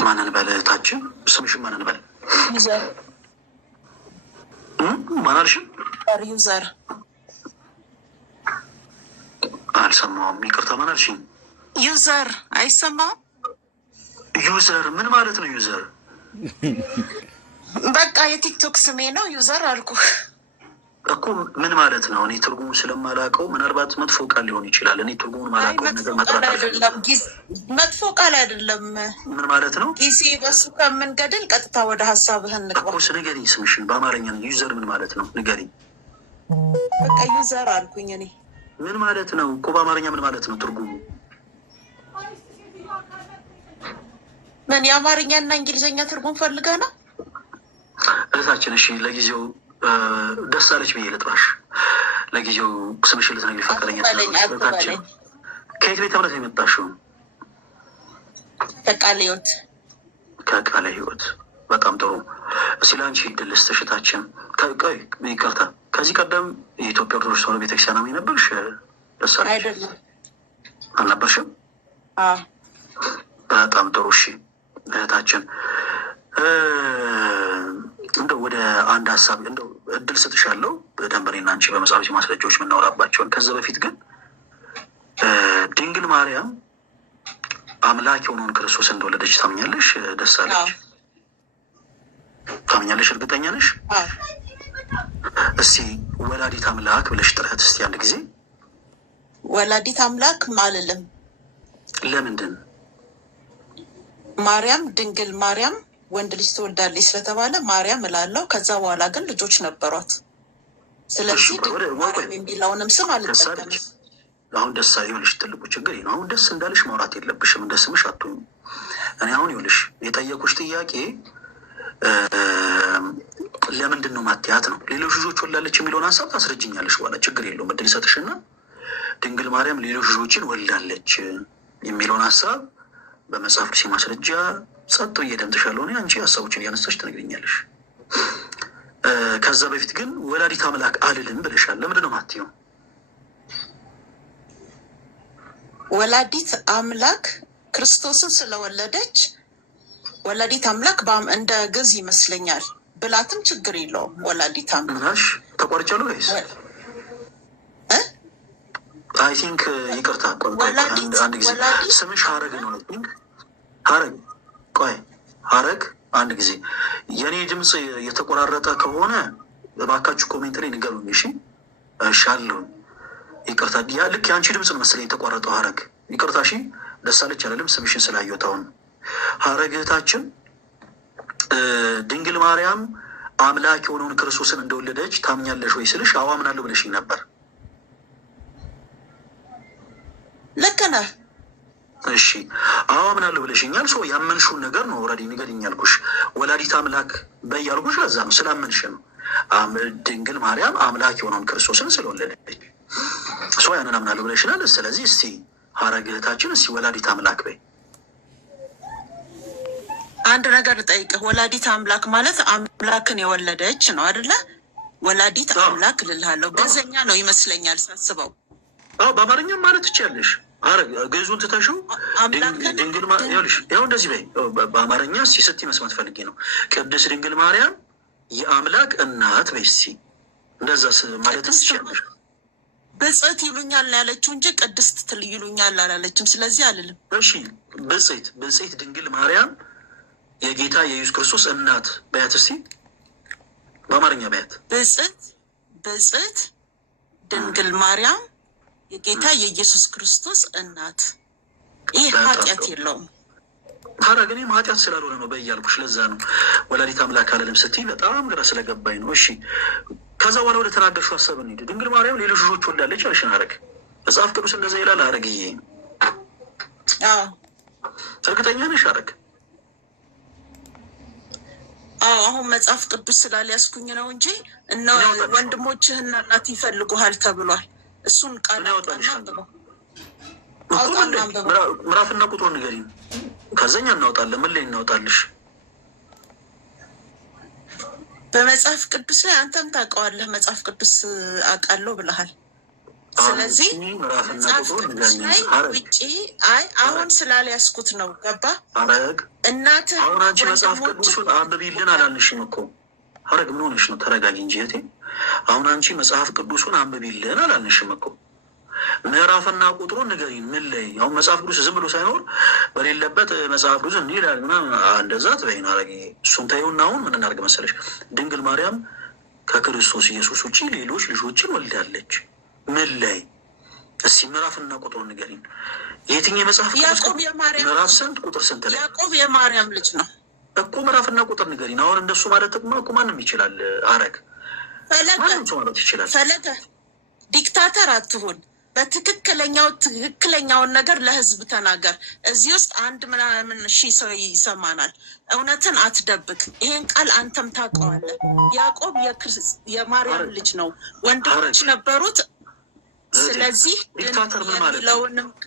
ማንን በል እህታችን? ስምሽን ማንን በል? ዩዘር ማን አልሽም? ዩዘር አልሰማሁም፣ ይቅርታ። ማን አልሽኝ? ዩዘር አይሰማም? ዩዘር ምን ማለት ነው? ዩዘር በቃ የቲክቶክ ስሜ ነው። ዩዘር አልኩ እኮ ምን ማለት ነው? እኔ ትርጉሙ ስለማላውቀው ምናልባት መጥፎ ቃል ሊሆን ይችላል። እኔ ትርጉሙን ማላውቀው ነገር መጥራት አይደለም፣ መጥፎ ቃል አይደለም። ምን ማለት ነው? ጊዜ በሱ ከምንገድል ቀጥታ ወደ ሀሳብህን ንግባ እኮ ንገሪኝ፣ ስምሽን በአማርኛ ነው። ዩዘር ምን ማለት ነው? ንገሪኝ። በቃ ዩዘር አልኩኝ እኔ። ምን ማለት ነው እኮ በአማርኛ ምን ማለት ነው ትርጉሙ? ምን የአማርኛ እና እንግሊዝኛ ትርጉም ፈልገ ነው እህታችን? እሺ ለጊዜው ደስ አለች ብዬ ልጥራሽ። ለጊዜው ስምሽን ልትነግሪኝ ፈቃደኛ ስለሆንሽ። ከየት ቤተ እምነት ነው የመጣሽው? ከቃለ ሕይወት። ከቃለ ሕይወት በጣም ጥሩ። እስኪ ለአንቺ ዕድል ልስጥሽ እህታችን። ይቅርታ፣ ከዚህ ቀደም የኢትዮጵያ ኦርቶዶክስ ተዋሕዶ ቤተክርስቲያን አማኝ ነበርሽ? ደስ አለች? አይደለም። አልነበርሽም? በጣም ጥሩ። እሺ እህታችን እንደው ወደ አንድ ሀሳብ እንደው እድል ስጥሻለሁ በደንብ እኔና አንቺ በመጽሐፍ ማስረጃዎች የምናወራባቸውን። ከዛ በፊት ግን ድንግል ማርያም አምላክ የሆነውን ክርስቶስ እንደወለደች ታምኛለሽ? ደስ አለች? ታምኛለሽ? እርግጠኛ ነሽ? እስቲ ወላዲት አምላክ ብለሽ ጥረት እስቲ አንድ ጊዜ። ወላዲት አምላክ አልልም። ለምንድን? ማርያም ድንግል ማርያም ወንድ ልጅ ትወልዳለች ስለተባለ ማርያም እላለሁ። ከዛ በኋላ ግን ልጆች ነበሯት። ስለዚህ ድንግል ማርያም የሚለውንም ስም አልጠቀምም። አሁን ደስ ይኸውልሽ፣ ትልቁ ችግር ነው። አሁን ደስ እንዳልሽ ማውራት የለብሽም። እንደ ስምሽ አትሁኝ። እኔ አሁን ይኸውልሽ የጠየኩሽ ጥያቄ ለምንድን ነው ማትያት ነው። ሌሎች ልጆች ወላለች የሚለውን ሀሳብ ታስረጅኛለሽ በኋላ፣ ችግር የለውም። እድል ሰጥሽና ድንግል ማርያም ሌሎች ልጆችን ወላለች የሚለውን ሀሳብ በመጽሐፍ ቅዱስ ማስረጃ ጸጥ እየደምጥሻለሁ። እኔ አንቺ ሀሳቦችን እያነሳሽ ትነግሪኛለሽ። ከዛ በፊት ግን ወላዲት አምላክ አልልም ብለሻል። ለምንድን ነው ማትየው? ወላዲት አምላክ ክርስቶስን ስለወለደች ወላዲት አምላክ እንደ ግዕዝ ይመስለኛል ብላትም ችግር የለውም። ወላዲት አምላክ ተቋርጫለሁ ጋይስ አይ ቲንክ ይቅርታ፣ አንድ ጊዜ ስምሽ ሀረግ ነው። ሀረግ ቆይ ሀረግ አንድ ጊዜ የእኔ ድምፅ የተቆራረጠ ከሆነ እባካችሁ ኮሜንት ላይ ንገሩኝ። እሺ እሻለሁ። ይቅርታ፣ ያ ልክ የአንቺ ድምፅ ነው መሰለኝ የተቋረጠው። ሀረግ ይቅርታ። እሺ ደሳለች አለልም ስምሽን ስላየሁት። አሁን ሀረግ እህታችን ድንግል ማርያም አምላክ የሆነውን ክርስቶስን እንደወለደች ታምኛለሽ ወይ ስልሽ አዎ አምናለሁ ብለሽኝ ነበር። ልክ ነህ። እሺ አዎ አምናለሁ ብለሽኛል። ሰው ያመንሽውን ነገር ነው ኦልሬዲ ንገሪኝ ያልኩሽ። ወላዲት አምላክ በይ ያልኩሽ ለዛ ነው፣ ስላመንሽ ነው። ድንግል ማርያም አምላክ የሆነውን ክርስቶስን ስለወለደች ሰው ያንን አምናለሁ ብለሽናል። ስለዚህ እስቲ ሀረግ እህታችን እስቲ ወላዲት አምላክ በይ። አንድ ነገር ልጠይቅህ። ወላዲት አምላክ ማለት አምላክን የወለደች ነው አይደለ? ወላዲት አምላክ ልልሃለሁ። ግዕዝኛ ነው ይመስለኛል ሳስበው። በአማርኛም ማለት ትችያለሽ። ግዕዙን ትተሽው ድንግል ይኸውልሽ፣ ያው እንደዚህ በይ። በአማርኛ እስኪ ስትይ መስማት ፈልጌ ነው። ቅድስት ድንግል ማርያም የአምላክ እናት በይ እስኪ። እንደዛ ማለትም ትችያለሽ። ብጽዕት ይሉኛል ያለችው እንጂ ቅድስት ይሉኛል አላለችም። ስለዚህ አልልም። እሺ ብጽዕት ድንግል ማርያም የጌታ የኢየሱስ ክርስቶስ እናት በያት እስኪ። በአማርኛ በያት። ብጽዕት ድንግል ማርያም የጌታ የኢየሱስ ክርስቶስ እናት። ይህ ኃጢአት የለውም። ታዲያ ግን ኃጢአት ስላልሆነ ነው በያልኩሽ። ለዛ ነው ወላዲት አምላክ አልልም ስትይ በጣም ግራ ስለገባኝ ነው። እሺ ከዛ በኋላ ወደ ተናገርሽው ሀሳብ እንሂድ። ድንግል ማርያም ሌሎች ልጆች ወልዳለች አልሽን። ሀረግ መጽሐፍ ቅዱስ እንደዛ ይላል። ሀረግዬ እርግጠኛ ነሽ ሀረግ? አሁን መጽሐፍ ቅዱስ ስላልያዝኩኝ ነው እንጂ እነ ወንድሞችህና እናት ይፈልጉሃል ተብሏል። እሱን ቃል ምዕራፍና ቁጥሩን ንገሪኝ፣ ከዛኛ እናውጣለን። ምን ላይ እናውጣልሽ? በመጽሐፍ ቅዱስ ላይ አንተም ታውቀዋለህ። መጽሐፍ ቅዱስ አውቃለሁ ብለሃል። ስለዚህ መጽሐፍ ቅዱስ ላይ ውጪ አሁን ስላልያዝኩት ነው። ገባ? እናት አሁን አንቺ መጽሐፍ ቅዱሱን አንብቢልን አላልሽም እኮ ሐረግ ምን ሆነሽ ነው? ተረጋጊ እንጂ እህቴ። አሁን አንቺ መጽሐፍ ቅዱሱን አንብቢልን አላልሽም እኮ ምዕራፍና ቁጥሩን ንገሪን። ምን ላይ አሁን መጽሐፍ ቅዱስ ዝም ብሎ ሳይኖር በሌለበት መጽሐፍ ቅዱስ እንዲህ ይላል ምናምን እንደዛ ትበይን ሐረግ። እሱን ታዩና አሁን ምን እናድርግ መሰለሽ? ድንግል ማርያም ከክርስቶስ ኢየሱስ ውጭ ሌሎች ልጆችን ወልዳለች። ምን ላይ እስኪ ምዕራፍና ቁጥሩን ንገሪን። የትኛው መጽሐፍ ያዕቆብ የማርያም ምዕራፍ ስንት ቁጥር ስንት ላይ? ያዕቆብ የማርያም ልጅ ነው እኮ ምዕራፍና ቁጥር ንገሪን። አሁን እንደሱ ማለት ጥቅማ እኮ ማንም ይችላል ሐረግ፣ ማንም ሰው ማለት ይችላል። ፈለገ ዲክታተር አትሁን። ትክክለኛውን ነገር ለህዝብ ተናገር። እዚህ ውስጥ አንድ ምናምን ሺህ ሰው ይሰማናል። እውነትን አትደብቅ። ይሄን ቃል አንተም ታውቀዋለህ። ያዕቆብ የማርያም ልጅ ነው፣ ወንድሞች ነበሩት። ስለዚህ ዲክታተር ምን ማለት ነው?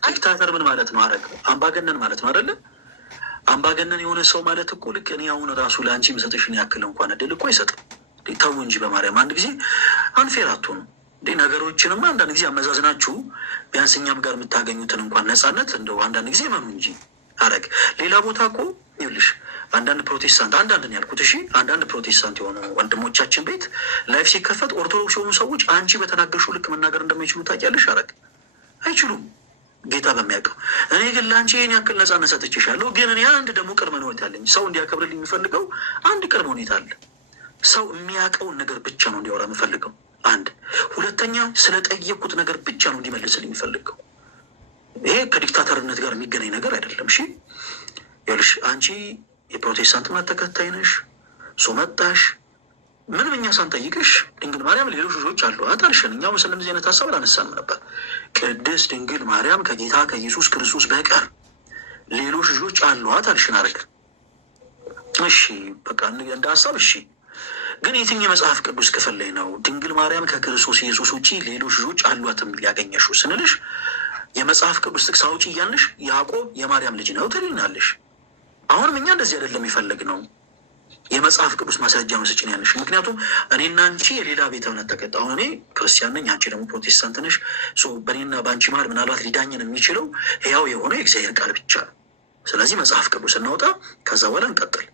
ዲክታተር ምን ማለት ነው? ሐረግ አምባገነን ማለት ነው አይደለ? አምባገነን የሆነ ሰው ማለት እኮ ልክ እኔ አሁን ራሱ ለአንቺ የምሰጥሽን ያክል እንኳን እድል እኮ አይሰጥም። ተው እንጂ በማርያም አንድ ጊዜ አንፌር አትሆኑ እንዴ? ነገሮችንማ አንዳንድ ጊዜ አመዛዝናችሁ ቢያንስ እኛም ጋር የምታገኙትን እንኳን ነፃነት እንደው አንዳንድ ጊዜ መኑ እንጂ ሐረግ። ሌላ ቦታ እኮ ይኸውልሽ አንዳንድ ፕሮቴስታንት አንዳንድ ነው ያልኩት፣ እሺ አንዳንድ ፕሮቴስታንት የሆኑ ወንድሞቻችን ቤት ላይፍ ሲከፈት ኦርቶዶክስ የሆኑ ሰዎች አንቺ በተናገርሽው ልክ መናገር እንደማይችሉ ታውቂያለሽ ሐረግ። አይችሉም ጌታ በሚያውቀው። እኔ ግን ለአንቺ ይህን ያክል ነፃነት ሰጥቼሻለሁ። ግን እኔ አንድ ደግሞ ቅድመ ሁኔታ አለኝ። ሰው እንዲያከብርልኝ የሚፈልገው አንድ ቅድመ ሁኔታ አለ። ሰው የሚያውቀውን ነገር ብቻ ነው እንዲያወራ የምፈልገው። አንድ ሁለተኛ ስለጠየቅኩት ነገር ብቻ ነው እንዲመልስልኝ የሚፈልገው። ይሄ ከዲክታተርነት ጋር የሚገናኝ ነገር አይደለም። እሺ ይኸውልሽ አንቺ የፕሮቴስታንት እምነት ተከታይ ነሽ። ሶ መጣሽ ምንም እኛ ሳንጠይቅሽ ድንግል ማርያም ሌሎች ልጆች አሏት አልሽን። እኛም ስለዚህ አይነት ሀሳብ አላነሳንም ነበር። ቅድስት ድንግል ማርያም ከጌታ ከኢየሱስ ክርስቶስ በቀር ሌሎች ልጆች አሏት አልሽን ሐረግ። እሺ በቃ እንደ ሀሳብ እሺ። ግን የትኛው የመጽሐፍ ቅዱስ ክፍል ላይ ነው ድንግል ማርያም ከክርስቶስ ኢየሱስ ውጭ ሌሎች ልጆች አሏትም ያገኘሽው ስንልሽ የመጽሐፍ ቅዱስ ጥቅስ አውጪ እያልንሽ ያዕቆብ የማርያም ልጅ ነው ትልናለሽ። አሁንም እኛ እንደዚህ አይደለም የሚፈልግ ነው የመጽሐፍ ቅዱስ ማስረጃ መስጭን ያለሽ። ምክንያቱም እኔና አንቺ የሌላ ቤተ እምነት ተከታይ፣ አሁን እኔ ክርስቲያን ነኝ፣ አንቺ ደግሞ ፕሮቴስታንት ነሽ። በእኔና በአንቺ መሀል ምናልባት ሊዳኝን የሚችለው ሕያው የሆነው የእግዚአብሔር ቃል ብቻ ነው። ስለዚህ መጽሐፍ ቅዱስ እናውጣ፣ ከዛ በኋላ እንቀጥል።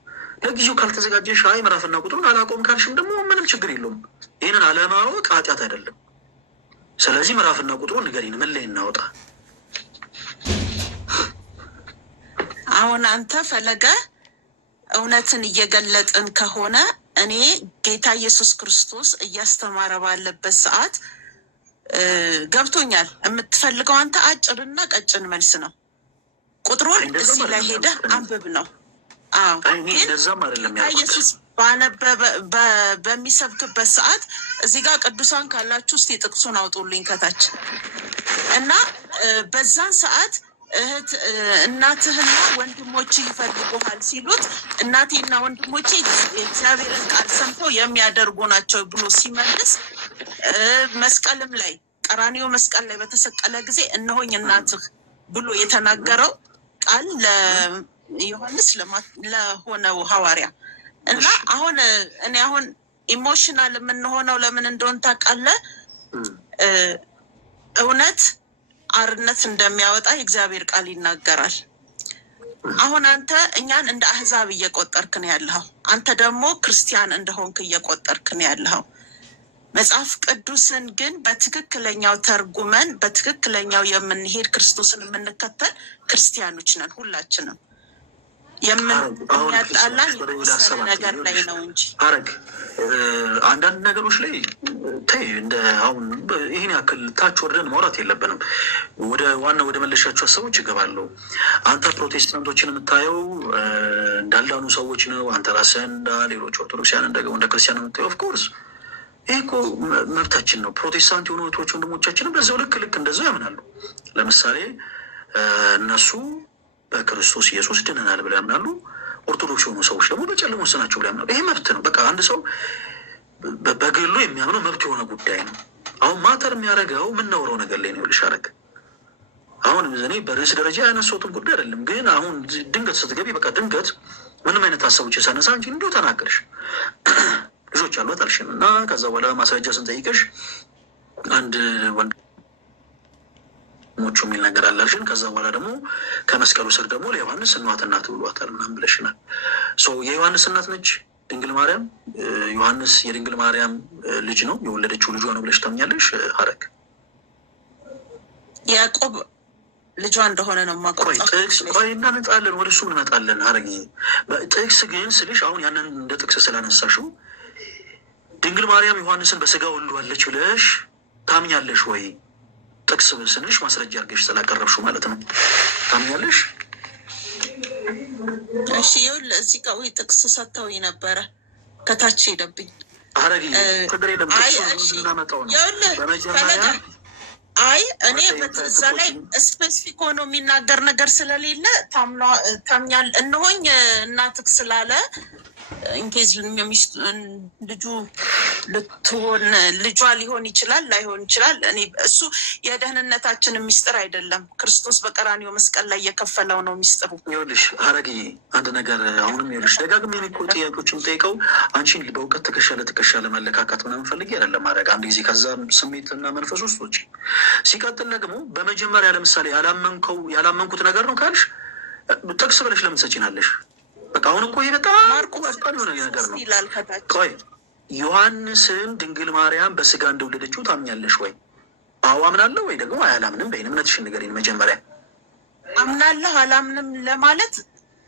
ለጊዜው ካልተዘጋጀሽ አይ ምዕራፍና ቁጥሩን አላቆም ካልሽም ደግሞ ምንም ችግር የለውም። ይህንን አለማወቅ ኃጢአት አይደለም። ስለዚህ ምዕራፍና ቁጥሩን ንገሪን፣ ምን ላይ እናውጣ? አሁን አንተ ፈለገ እውነትን እየገለጥን ከሆነ እኔ ጌታ ኢየሱስ ክርስቶስ እያስተማረ ባለበት ሰዓት ገብቶኛል። የምትፈልገው አንተ አጭርና ቀጭን መልስ ነው። ቁጥሩን እዚህ ላይ ሄደህ አንብብ ነው። ጌታ ኢየሱስ በሚሰብክበት ሰዓት እዚህ ጋር ቅዱሳን ካላችሁ እስኪ ጥቅሱን አውጡልኝ ከታች እና በዛን ሰዓት እናትህና ወንድሞች ይፈልጉሃል ሲሉት እናቴና ወንድሞቼ የእግዚአብሔርን ቃል ሰምተው የሚያደርጉ ናቸው ብሎ ሲመልስ መስቀልም ላይ ቀራንዮ መስቀል ላይ በተሰቀለ ጊዜ እነሆኝ እናትህ ብሎ የተናገረው ቃል ለዮሐንስ ለሆነው ሐዋርያ እና አሁን እኔ አሁን ኢሞሽናል የምንሆነው ለምን እንደሆን ታውቃለህ? እውነት አርነት እንደሚያወጣ የእግዚአብሔር ቃል ይናገራል። አሁን አንተ እኛን እንደ አህዛብ እየቆጠርክ ነው ያለኸው። አንተ ደግሞ ክርስቲያን እንደሆንክ እየቆጠርክ ነው ያለኸው። መጽሐፍ ቅዱስን ግን በትክክለኛው ተርጉመን በትክክለኛው የምንሄድ ክርስቶስን የምንከተል ክርስቲያኖች ነን ሁላችንም። የሚያጣላን የተወሰነ ነገር ላይ ነው እንጂ ሐረግ አንዳንድ ነገሮች ላይ ተይ እንደ አሁን ይህን ያክል ታች ወርደን ማውራት የለብንም። ወደ መለሻቸው ሀሳቦች ይገባለሁ። አንተ ፕሮቴስታንቶችን የምታየው እንዳልዳኑ ሰዎች ነው። አንተ ራስህን እንዳ ሌሎች ኦርቶዶክሲያን እንደ ክርስቲያን የምታየው ኦፍኮርስ ይህ እኮ መብታችን ነው። ፕሮቴስታንት የሆኑ እህቶች ወንድሞቻችንም በዚያው ልክ እንደዚያው ያምናሉ። ለምሳሌ እነሱ በክርስቶስ ኢየሱስ ድነናል ብለው ያምናሉ። ኦርቶዶክስ የሆኑ ሰዎች ደግሞ በጨለማ ውስጥ ናቸው ብለው ያምናሉ። ይሄ መብት ነው። በቃ አንድ ሰው በግሉ የሚያምነው መብት የሆነ ጉዳይ ነው። አሁን ማተር የሚያደርገው የምናወራው ነገር ላይ ነው። ልሽ አደረግ አሁን እኔ በርዕስ ደረጃ ያነሳሁትን ጉዳይ አይደለም፣ ግን አሁን ድንገት ስትገቢ በቃ ድንገት ምንም አይነት ሀሳቦች ሳነሳ እንጂ እንዲሁ ተናገርሽ ልጆች አሏት አልሽን እና ከዛ በኋላ ማስረጃ ስንጠይቅሽ አንድ ሞቹ የሚል ነገር አላልሽን። ከዛ በኋላ ደግሞ ከመስቀሉ ስር ደግሞ ለዮሐንስ እናት ብሏታል ምናምን ብለሽናል። የዮሐንስ እናት ነች ድንግል ማርያም። ዮሐንስ የድንግል ማርያም ልጅ ነው፣ የወለደችው ልጇ ነው ብለሽ ታምኛለሽ? ሀረግ ያዕቆብ ልጇ እንደሆነ ነው ቆይ እናመጣለን፣ ወደ እሱ እንመጣለን። ሀረግ ጥቅስ ግን ስልሽ አሁን ያንን እንደ ጥቅስ ስላነሳሽው ድንግል ማርያም ዮሐንስን በስጋ ወልዷለች ብለሽ ታምኛለሽ ወይ? ጥቅስ ስንልሽ ማስረጃ አድርገሽ ስላቀረብሽው ማለት ነው። ታምኛለሽ? እሺ ይኸውልህ እዚህ ጋር ወይ ጥቅስ ሰጥተውኝ ነበረ ከታች ሄደብኝ። ሀረግ ችግር የለም እናመጣው ነው በመጀመሪያ እኔ እዛ ላይ ስፔሲፊክ ሆኖ የሚናገር ነገር ስለሌለ ታምኛል እነሆኝ እናትህ ስላለ ኢንኬዝ ልጁ ልትሆን ልጇ ሊሆን ይችላል ላይሆን ይችላል። እኔ እሱ የደህንነታችን ሚስጥር አይደለም። ክርስቶስ በቀራንዮ መስቀል ላይ የከፈለው ነው ሚስጥሩ። ይኸውልሽ ሀረግዬ አንድ ነገር አሁንም ይኸውልሽ ደጋግሜ እኔ እኮ ጥያቄዎችን ጠይቀው አንቺን በእውቀት ትከሻ ለመለካካት ምናምን ፈልጌ አይደለም ሀረግ። አንድ ጊዜ ከዛ ስሜትና መንፈስ ውስጥ ውጭ ሲቀጥል ደግሞ በመጀመሪያ ለምሳሌ ያላመንኩት ነገር ነው ካልሽ ጥቅስ ብለሽ ለምን ትሰጪናለሽ? በቃ አሁን እኮ ይሄ በጣም የሆነ ነገር ነው። ቆይ ዮሐንስን ድንግል ማርያም በስጋ እንደወለደችው ታምኛለሽ ወይ? አዎ አምናለሁ ወይ ደግሞ አያላምንም? በይን እምነትሽን ንገሪኝ መጀመሪያ። አምናለሁ አላምንም ለማለት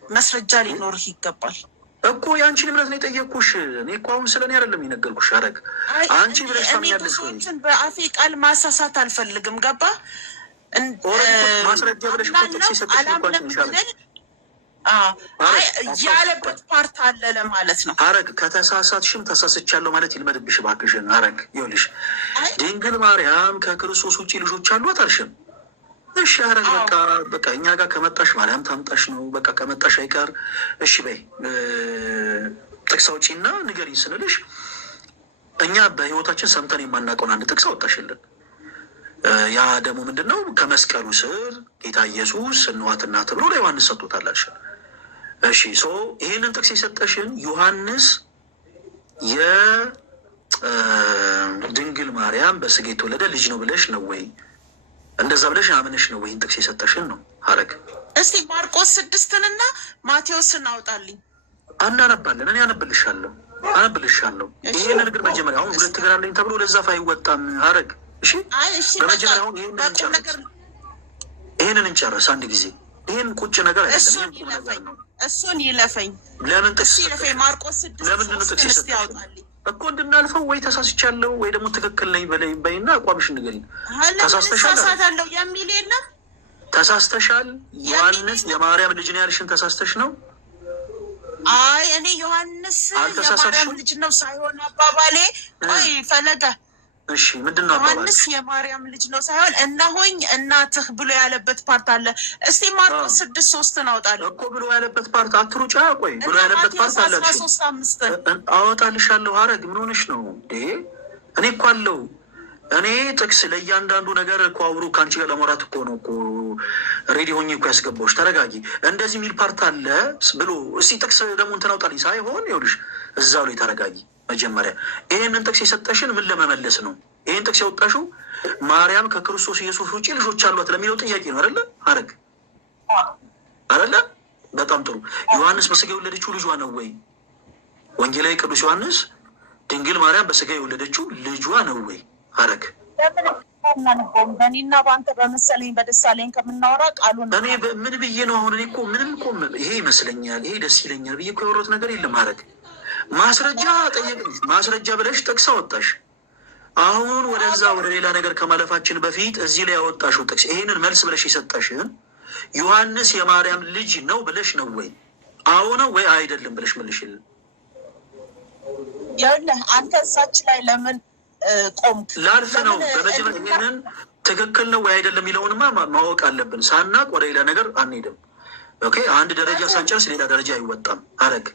መስረጃ ሊኖርህ ይገባል እኮ። የአንቺን እምነት ነው የጠየቅኩሽ። እኔ እኮ አሁን ስለ እኔ አይደለም የነገርኩሽ ሀረግ። አንቺ ብለሽ ታምኛለሽ ወይ? ብዙዎችን በአፌ ቃል ማሳሳት አልፈልግም። ገባ? ማስረጃ ብለሽ እኮ ጥቅስ የሰጠሽ እንኳን ይሻላል ያለበት ፓርት አለ ለማለት ነው። ሀረግ ከተሳሳትሽም ተሳስቻለሁ ማለት ይልመድብሽ እባክሽን ሀረግ። ይኸውልሽ ድንግል ማርያም ከክርስቶስ ውጭ ልጆች አሏት አልሽም? እሺ ሀረግ በቃ እኛ ጋር ከመጣሽ ማርያም ታምጣሽ ነው። በቃ ከመጣሽ አይቀር እሺ በይ ጥቅስ አውጪና ንገሪኝ ስንልሽ እኛ በህይወታችን ሰምተን የማናውቀውን አንድ ጥቅስ አወጣሽልን። ያ ደግሞ ምንድን ነው? ከመስቀሉ ስር ጌታ ኢየሱስ እንዋት እናት ብሎ ለዮሐንስ ሰጥቶታል አልሽን። እሺ ይህንን ጥቅስ የሰጠሽን ዮሐንስ የድንግል ማርያም በስጋ የተወለደ ልጅ ነው ብለሽ ነው ወይ? እንደዛ ብለሽ አምነሽ ነው ወይን ጥቅስ የሰጠሽን ነው ሀረግ? እስቲ ማርቆስ 6 ማቴዎስን አውጣልኝ። እናነባለን። እኔ አነብልሻለሁ። ይህንን ግን መጀመሪያ አሁን 2 እግር አለኝ ተብሎ ለዛፍ አይወጣም ሀረግ። እሺ በመጀመሪያ አሁን ይህንን እንጨርስ አንድ ጊዜ። ይህን ቁጭ ነገር አይደለም። እሱን ይለፈኝ። ለምን ጥቅስ ይለፈኝ? ማርቆስ 6 ያውጣልኝ እኮ እንድናልፈው። ወይ ተሳስቻለሁ ወይ ደግሞ ትክክል ነኝ በይና አቋምሽን ንገሪኝ። ተሳሳታለሁ የሚል የለም። ተሳስተሻል። ዮሐንስ የማርያም ልጅ ነው ያልሽን ተሳስተሽ ነው። እኔ ዮሐንስ የማርያም ልጅ ነው ሳይሆን አባባሌ ቆይ ፈለገ እሺ ምንድን ነው ዮሐንስ የማርያም ልጅ ነው ሳይሆን እነሆኝ እናትህ ብሎ ያለበት ፓርት አለ። እስቲ ማርቆስ 6:3 አውጣልኝ እኮ ብሎ ያለበት ፓርት አትሩጫ። ቆይ ብሎ ያለበት ፓርት አለ። 13:5 አወጣልሻለሁ ሀረግ። ምን ሆነሽ ነው? እኔ እኮ አለው እኔ ጥቅስ ለእያንዳንዱ ነገር እኮ አብሮ ከአንቺ ጋር ለመውራት እኮ ነው እኮ ሬዲ ሆኜ እኮ ያስገባሁሽ። ተረጋጊ። እንደዚህ የሚል ፓርት አለ ብሎ እስቲ ጥቅስ ደግሞ እንትን አውጣልኝ ሳይሆን ይኸውልሽ እዛው ላይ ተረጋጊ። መጀመሪያ ይህንን ጥቅስ የሰጠሽን ምን ለመመለስ ነው? ይህን ጥቅስ ያወጣሽው ማርያም ከክርስቶስ ኢየሱስ ውጭ ልጆች አሏት ለሚለው ጥያቄ ነው አይደለ ሀረግ? አይደለ? በጣም ጥሩ። ዮሐንስ በስጋ የወለደችው ልጇ ነው ወይ? ወንጌላዊ ቅዱስ ዮሐንስ ድንግል ማርያም በስጋ የወለደችው ልጇ ነው ወይ ሀረግ? በእኔና በአንተ በመሰለኝ በደሳለኝ ከምናወራ ቃሉ እኔ ምን ብዬ ነው አሁን? እኔ እኮ ምንም እኮ ይሄ ይመስለኛል ይሄ ደስ ይለኛል ብዬ እኮ ያወራሁት ነገር የለም ሀረግ። ማስረጃ ጠየቅሽ፣ ማስረጃ ብለሽ ጥቅስ አወጣሽ። አሁን ወደዛ ወደ ሌላ ነገር ከማለፋችን በፊት እዚህ ላይ ያወጣሽው ጥቅስ ይሄንን መልስ ብለሽ የሰጠሽን ዮሐንስ የማርያም ልጅ ነው ብለሽ ነው ወይ? አዎ ነው ወይ አይደለም ብለሽ መልሽልን። ይኸውልህ አንተ እዛች ላይ ለምን ቆምክ? ላልፍ ነው። በመጀመሪያ ይሄንን ትክክል ነው ወይ አይደለም የሚለውንማ ማወቅ አለብን። ሳናቅ ወደ ሌላ ነገር አንሄድም። ኦኬ፣ አንድ ደረጃ ሳንጨርስ ሌላ ደረጃ አይወጣም ሀረግ።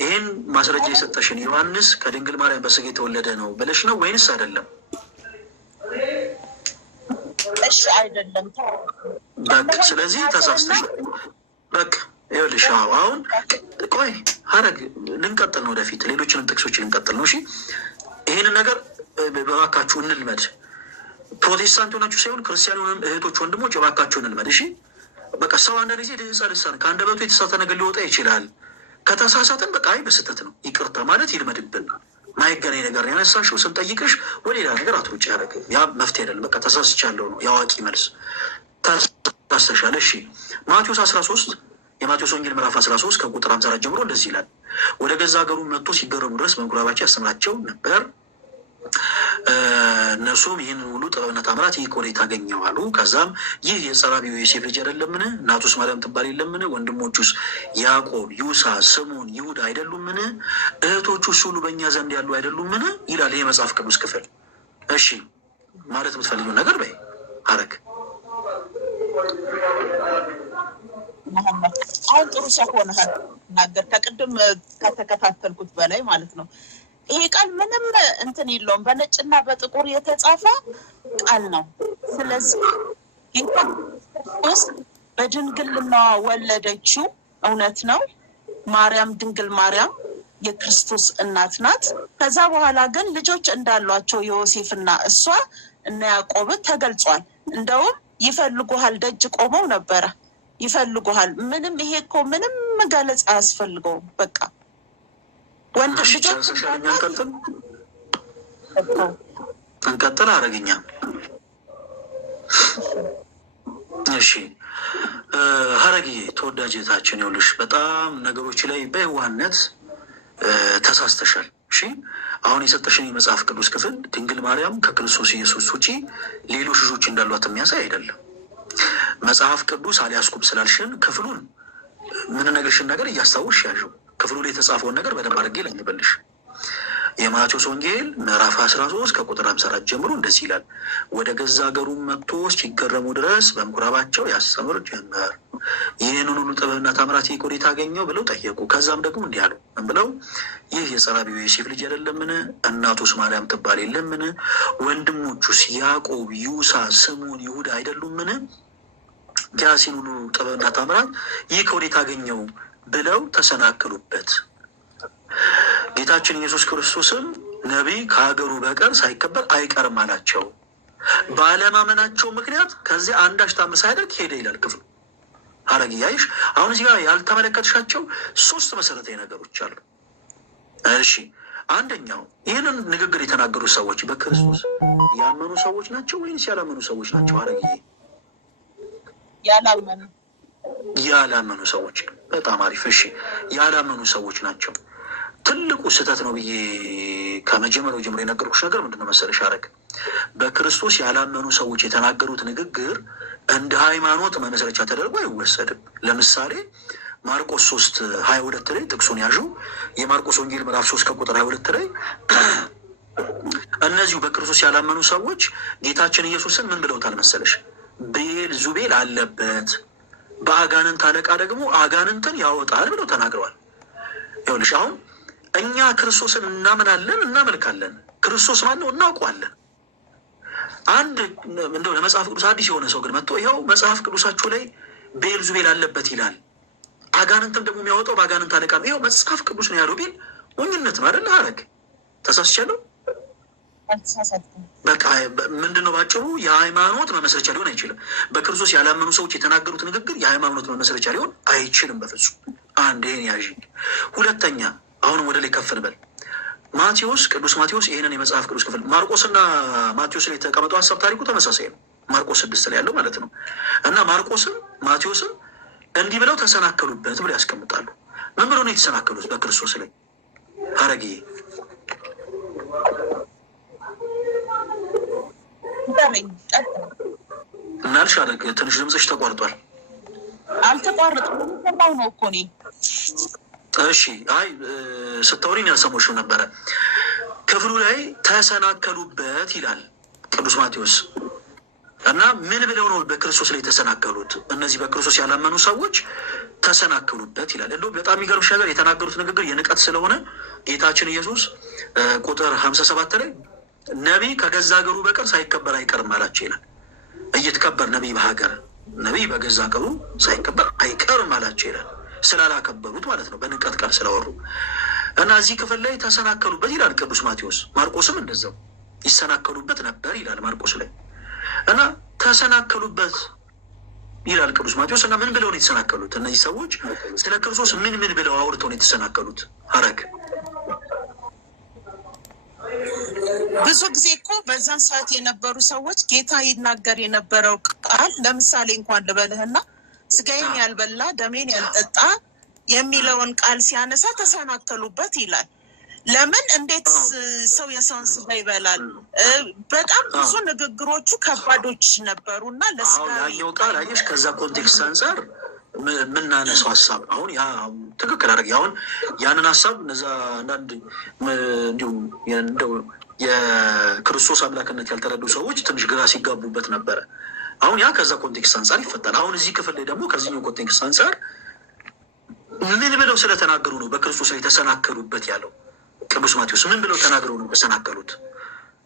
ይህን ማስረጃ የሰጠሽን ዮሐንስ ከድንግል ማርያም በስጋ የተወለደ ነው ብለሽ ነው ወይንስ አይደለም? እሺ አይደለም። በቃ ስለዚህ ተሳስተሽ በቃ ይኸውልሽ። አሁን ቆይ ሀረግ ልንቀጥል ነው ወደፊት፣ ሌሎችንም ጥቅሶች ልንቀጥል ነው። እሺ ይህንን ነገር በባካችሁ እንልመድ። ፕሮቴስታንት ሆናችሁ ሳይሆን ክርስቲያኑንም እህቶች ወንድሞች እባካችሁን እንልመድ። እሺ በቃ ሰው አንዳንድ ጊዜ ልሳን ከአንደበቱ የተሳተ ነገር ሊወጣ ይችላል። ከተሳሳትን በቃ አይ በስህተት ነው ይቅርታ ማለት ይልመድብን። ማይገናኝ ነገር ያነሳሽው ስንጠይቅሽ ወደ ሌላ ነገር አትውጭ ያደረግ ያ መፍትሄ አይደለም። በቃ ተሳስቻለሁ ነው የአዋቂ መልስ። ታስተሻለ። እሺ ማቴዎስ 13 የማቴዎስ ወንጌል ምዕራፍ 13 ከቁጥር 54 ጀምሮ እንደዚህ ይላል። ወደ ገዛ ሀገሩ መጥቶ ሲገረሙ ድረስ በምኩራባቸው ያስተምራቸው ነበር። እነሱም ይህን ሁሉ ጥበብና ተአምራት ይህ ከወዴት አገኘው አሉ። ከዛም ይህ የጸራቢው ዮሴፍ ልጅ አይደለምን? እናቱስ ማርያም ትባል የለምን? ወንድሞቹስ ያዕቆብ፣ ዮሳ፣ ስምዖን፣ ይሁዳ አይደሉምን? እህቶቹስ ሁሉ በእኛ ዘንድ ያሉ አይደሉምን? ይላል ይህ መጽሐፍ ቅዱስ ክፍል። እሺ ማለት የምትፈልጊው ነገር በይ አረግ። አሁን ጥሩ ሰው ሆነሃል ናገር ከቅድም ከተከታተልኩት በላይ ማለት ነው። ይሄ ቃል ምንም እንትን የለውም፣ በነጭና በጥቁር የተጻፈ ቃል ነው። ስለዚህ ጌታ ክርስቶስ በድንግልና ወለደችው፣ እውነት ነው። ማርያም ድንግል ማርያም የክርስቶስ እናት ናት። ከዛ በኋላ ግን ልጆች እንዳሏቸው ዮሴፍና እሷ እና ያዕቆብ ተገልጿል። እንደውም ይፈልጉሃል፣ ደጅ ቆመው ነበረ ይፈልጉሃል። ምንም ይሄ እኮ ምንም መጋለጽ አያስፈልገውም። በቃ ወንድ ልጆች እንቀጥል አረግኛ። እሺ ሀረግዬ ተወዳጅታችን ይኸውልሽ በጣም ነገሮች ላይ በየዋህነት ተሳስተሻል። እሺ አሁን የሰጠሽን የመጽሐፍ ቅዱስ ክፍል ድንግል ማርያም ከክርስቶስ ኢየሱስ ውጪ ሌሎች ልጆች እንዳሏት የሚያሳይ አይደለም። መጽሐፍ ቅዱስ አልያዝኩም ስላልሽን ክፍሉን ምንነግርሽን ነገር እያስታወስሽ ያዥው። ክፍሉ ላይ የተጻፈውን ነገር በደንብ አድርጌ ለኝበልሽ። የማቴዎስ ወንጌል ምዕራፍ 13 ከቁጥር 54 ጀምሮ እንደዚህ ይላል። ወደ ገዛ ሀገሩ መጥቶ እስኪገረሙ ድረስ በምኩራባቸው ያስተምር ጀመር። ይህንን ሁሉ ጥበብና ተአምራት ከወዴት አገኘው ብለው ጠየቁ። ከዛም ደግሞ እንዲህ አሉ ብለው ይህ የጸራቢው ዮሴፍ ልጅ አይደለምን? እናቱስ ማርያም ትባል የለምን? ወንድሞቹስ ያዕቆብ፣ ዮሳ፣ ስምዖን፣ ይሁዳ አይደሉምን? ያሲን ሁሉ ጥበብና ተአምራት ይህ ከወዴት አገኘው ብለው ተሰናክሉበት። ጌታችን ኢየሱስ ክርስቶስም ነቢይ ከሀገሩ በቀር ሳይከበር አይቀርም አላቸው። ባለማመናቸው ምክንያት ከዚያ አንዳች ታምር ሳያደርግ ሄደ ይላል ክፍሉ። ሀረግ እያይሽ አሁን እዚህ ጋር ያልተመለከትሻቸው 3 መሰረታዊ ነገሮች አሉ። እሺ አንደኛው ይህንን ንግግር የተናገሩ ሰዎች በክርስቶስ ያመኑ ሰዎች ናቸው ወይንስ ያላመኑ ሰዎች ናቸው? ሀረግዬ ያላመኑ ሰዎች። በጣም አሪፍ። እሺ ያላመኑ ሰዎች ናቸው። ትልቁ ስህተት ነው ብዬ ከመጀመሪያው ጀምሮ የነገርኩሽ ነገር ምንድን ነው መሰለሽ ሀረግ፣ በክርስቶስ ያላመኑ ሰዎች የተናገሩት ንግግር እንደ ሃይማኖት መመስረቻ ተደርጎ አይወሰድም። ለምሳሌ ማርቆስ 3:22 ላይ ጥቅሱን ያዡ። የማርቆስ ወንጌል ምዕራፍ 3 ከቁጥር 22 ላይ እነዚሁ በክርስቶስ ያላመኑ ሰዎች ጌታችን ኢየሱስን ምን ብለውታል መሰለሽ? ቤልዙቤል አለበት፣ በአጋንንት አለቃ ደግሞ አጋንንትን ያወጣል ብለው ተናግረዋል። ይኸውልሽ አሁን እኛ ክርስቶስን እናምናለን፣ እናመልካለን። ክርስቶስ ማን ነው እናውቀዋለን። አንድ እንደው ለመጽሐፍ ቅዱስ አዲስ የሆነ ሰው ግን መጥቶ ይኸው መጽሐፍ ቅዱሳችሁ ላይ ቤልዙቤል አለበት ይላል፣ አጋንንትም ደግሞ የሚያወጣው በአጋንንት አለቃ ነው፣ ይኸው መጽሐፍ ቅዱስ ነው ያለው ቢል ሞኝነት ነው አይደል? ሀረግ ተሳስቻለሁ። በቃ ምንድን ነው ባጭሩ የሃይማኖት መመስረቻ ሊሆን አይችልም። በክርስቶስ ያላመኑ ሰዎች የተናገሩት ንግግር የሃይማኖት መመስረቻ ሊሆን አይችልም በፍጹም። አንድ ይሄን ያዥ። ሁለተኛ አሁንም ወደ ላይ ከፍ እንበል። ማቴዎስ ቅዱስ ማቴዎስ ይህንን የመጽሐፍ ቅዱስ ክፍል ማርቆስና ማቴዎስ ላይ የተቀመጠው ሀሳብ ታሪኩ ተመሳሳይ ነው። ማርቆስ 6 ላይ ያለው ማለት ነው። እና ማርቆስም ማቴዎስም እንዲህ ብለው ተሰናከሉበት ብለው ያስቀምጣሉ። ምን ብለው ነው የተሰናከሉት በክርስቶስ ላይ? ሀረግዬ እናልሽ ሀረግ ትንሽ ድምፅሽ ተቋርጧል። አልተቋረጥም ነው እኮ እኔ። እሺ አይ ስታወሪኝ ያልሰሞሽው ነበረ። ክፍሉ ላይ ተሰናከሉበት ይላል ቅዱስ ማቴዎስ። እና ምን ብለው ነው በክርስቶስ ላይ የተሰናከሉት? እነዚህ በክርስቶስ ያላመኑ ሰዎች ተሰናከሉበት ይላል። እንደውም በጣም የሚገርምሽ ነገር የተናገሩት ንግግር የንቀት ስለሆነ ጌታችን ኢየሱስ ቁጥር 57 ላይ ነቢይ ከገዛ ሀገሩ በቀር ሳይከበር አይቀርም አላቸው ይላል። እየተከበር ነቢይ በሀገር ነቢይ በገዛ ሀገሩ ሳይከበር አይቀርም አላቸው ይላል። ስላላከበሩት ማለት ነው፣ በንቀት ቃል ስላወሩ። እና እዚህ ክፍል ላይ ተሰናከሉበት ይላል ቅዱስ ማቴዎስ። ማርቆስም እንደዛው ይሰናከሉበት ነበር ይላል ማርቆስ ላይ። እና ተሰናከሉበት ይላል ቅዱስ ማቴዎስ። እና ምን ብለው ነው የተሰናከሉት? እነዚህ ሰዎች ስለ ክርስቶስ ምን ብለው አውርተው ነው የተሰናከሉት? ሐረግ ብዙ ጊዜ እኮ በዛን ሰዓት የነበሩ ሰዎች ጌታ ይናገር የነበረው ቃል ለምሳሌ እንኳን ልበልህና ስጋዬን ያልበላ ደሜን ያልጠጣ የሚለውን ቃል ሲያነሳ ተሰናከሉበት ይላል። ለምን? እንዴት ሰው የሰውን ስጋ ይበላል? በጣም ብዙ ንግግሮቹ ከባዶች ነበሩ እና ያየው ቃል አየሽ፣ ከዛ ኮንቴክስት አንጻር የምናነሳው ሀሳብ አሁን ያ ትክክል አደረግ። አሁን ያንን ሀሳብ እነዛ አንዳንድ እንዲሁም እንደው የክርስቶስ አምላክነት ያልተረዱ ሰዎች ትንሽ ግራ ሲጋቡበት ነበረ። አሁን ያ ከዛ ኮንቴክስት አንጻር ይፈታል። አሁን እዚህ ክፍል ላይ ደግሞ ከዚህኛው ኮንቴክስት አንጻር ምን ብለው ስለተናገሩ ነው በክርስቶስ ላይ የተሰናከሉበት ያለው ቅዱስ ማቴዎስ? ምን ብለው ተናግረው ነው የተሰናከሉት?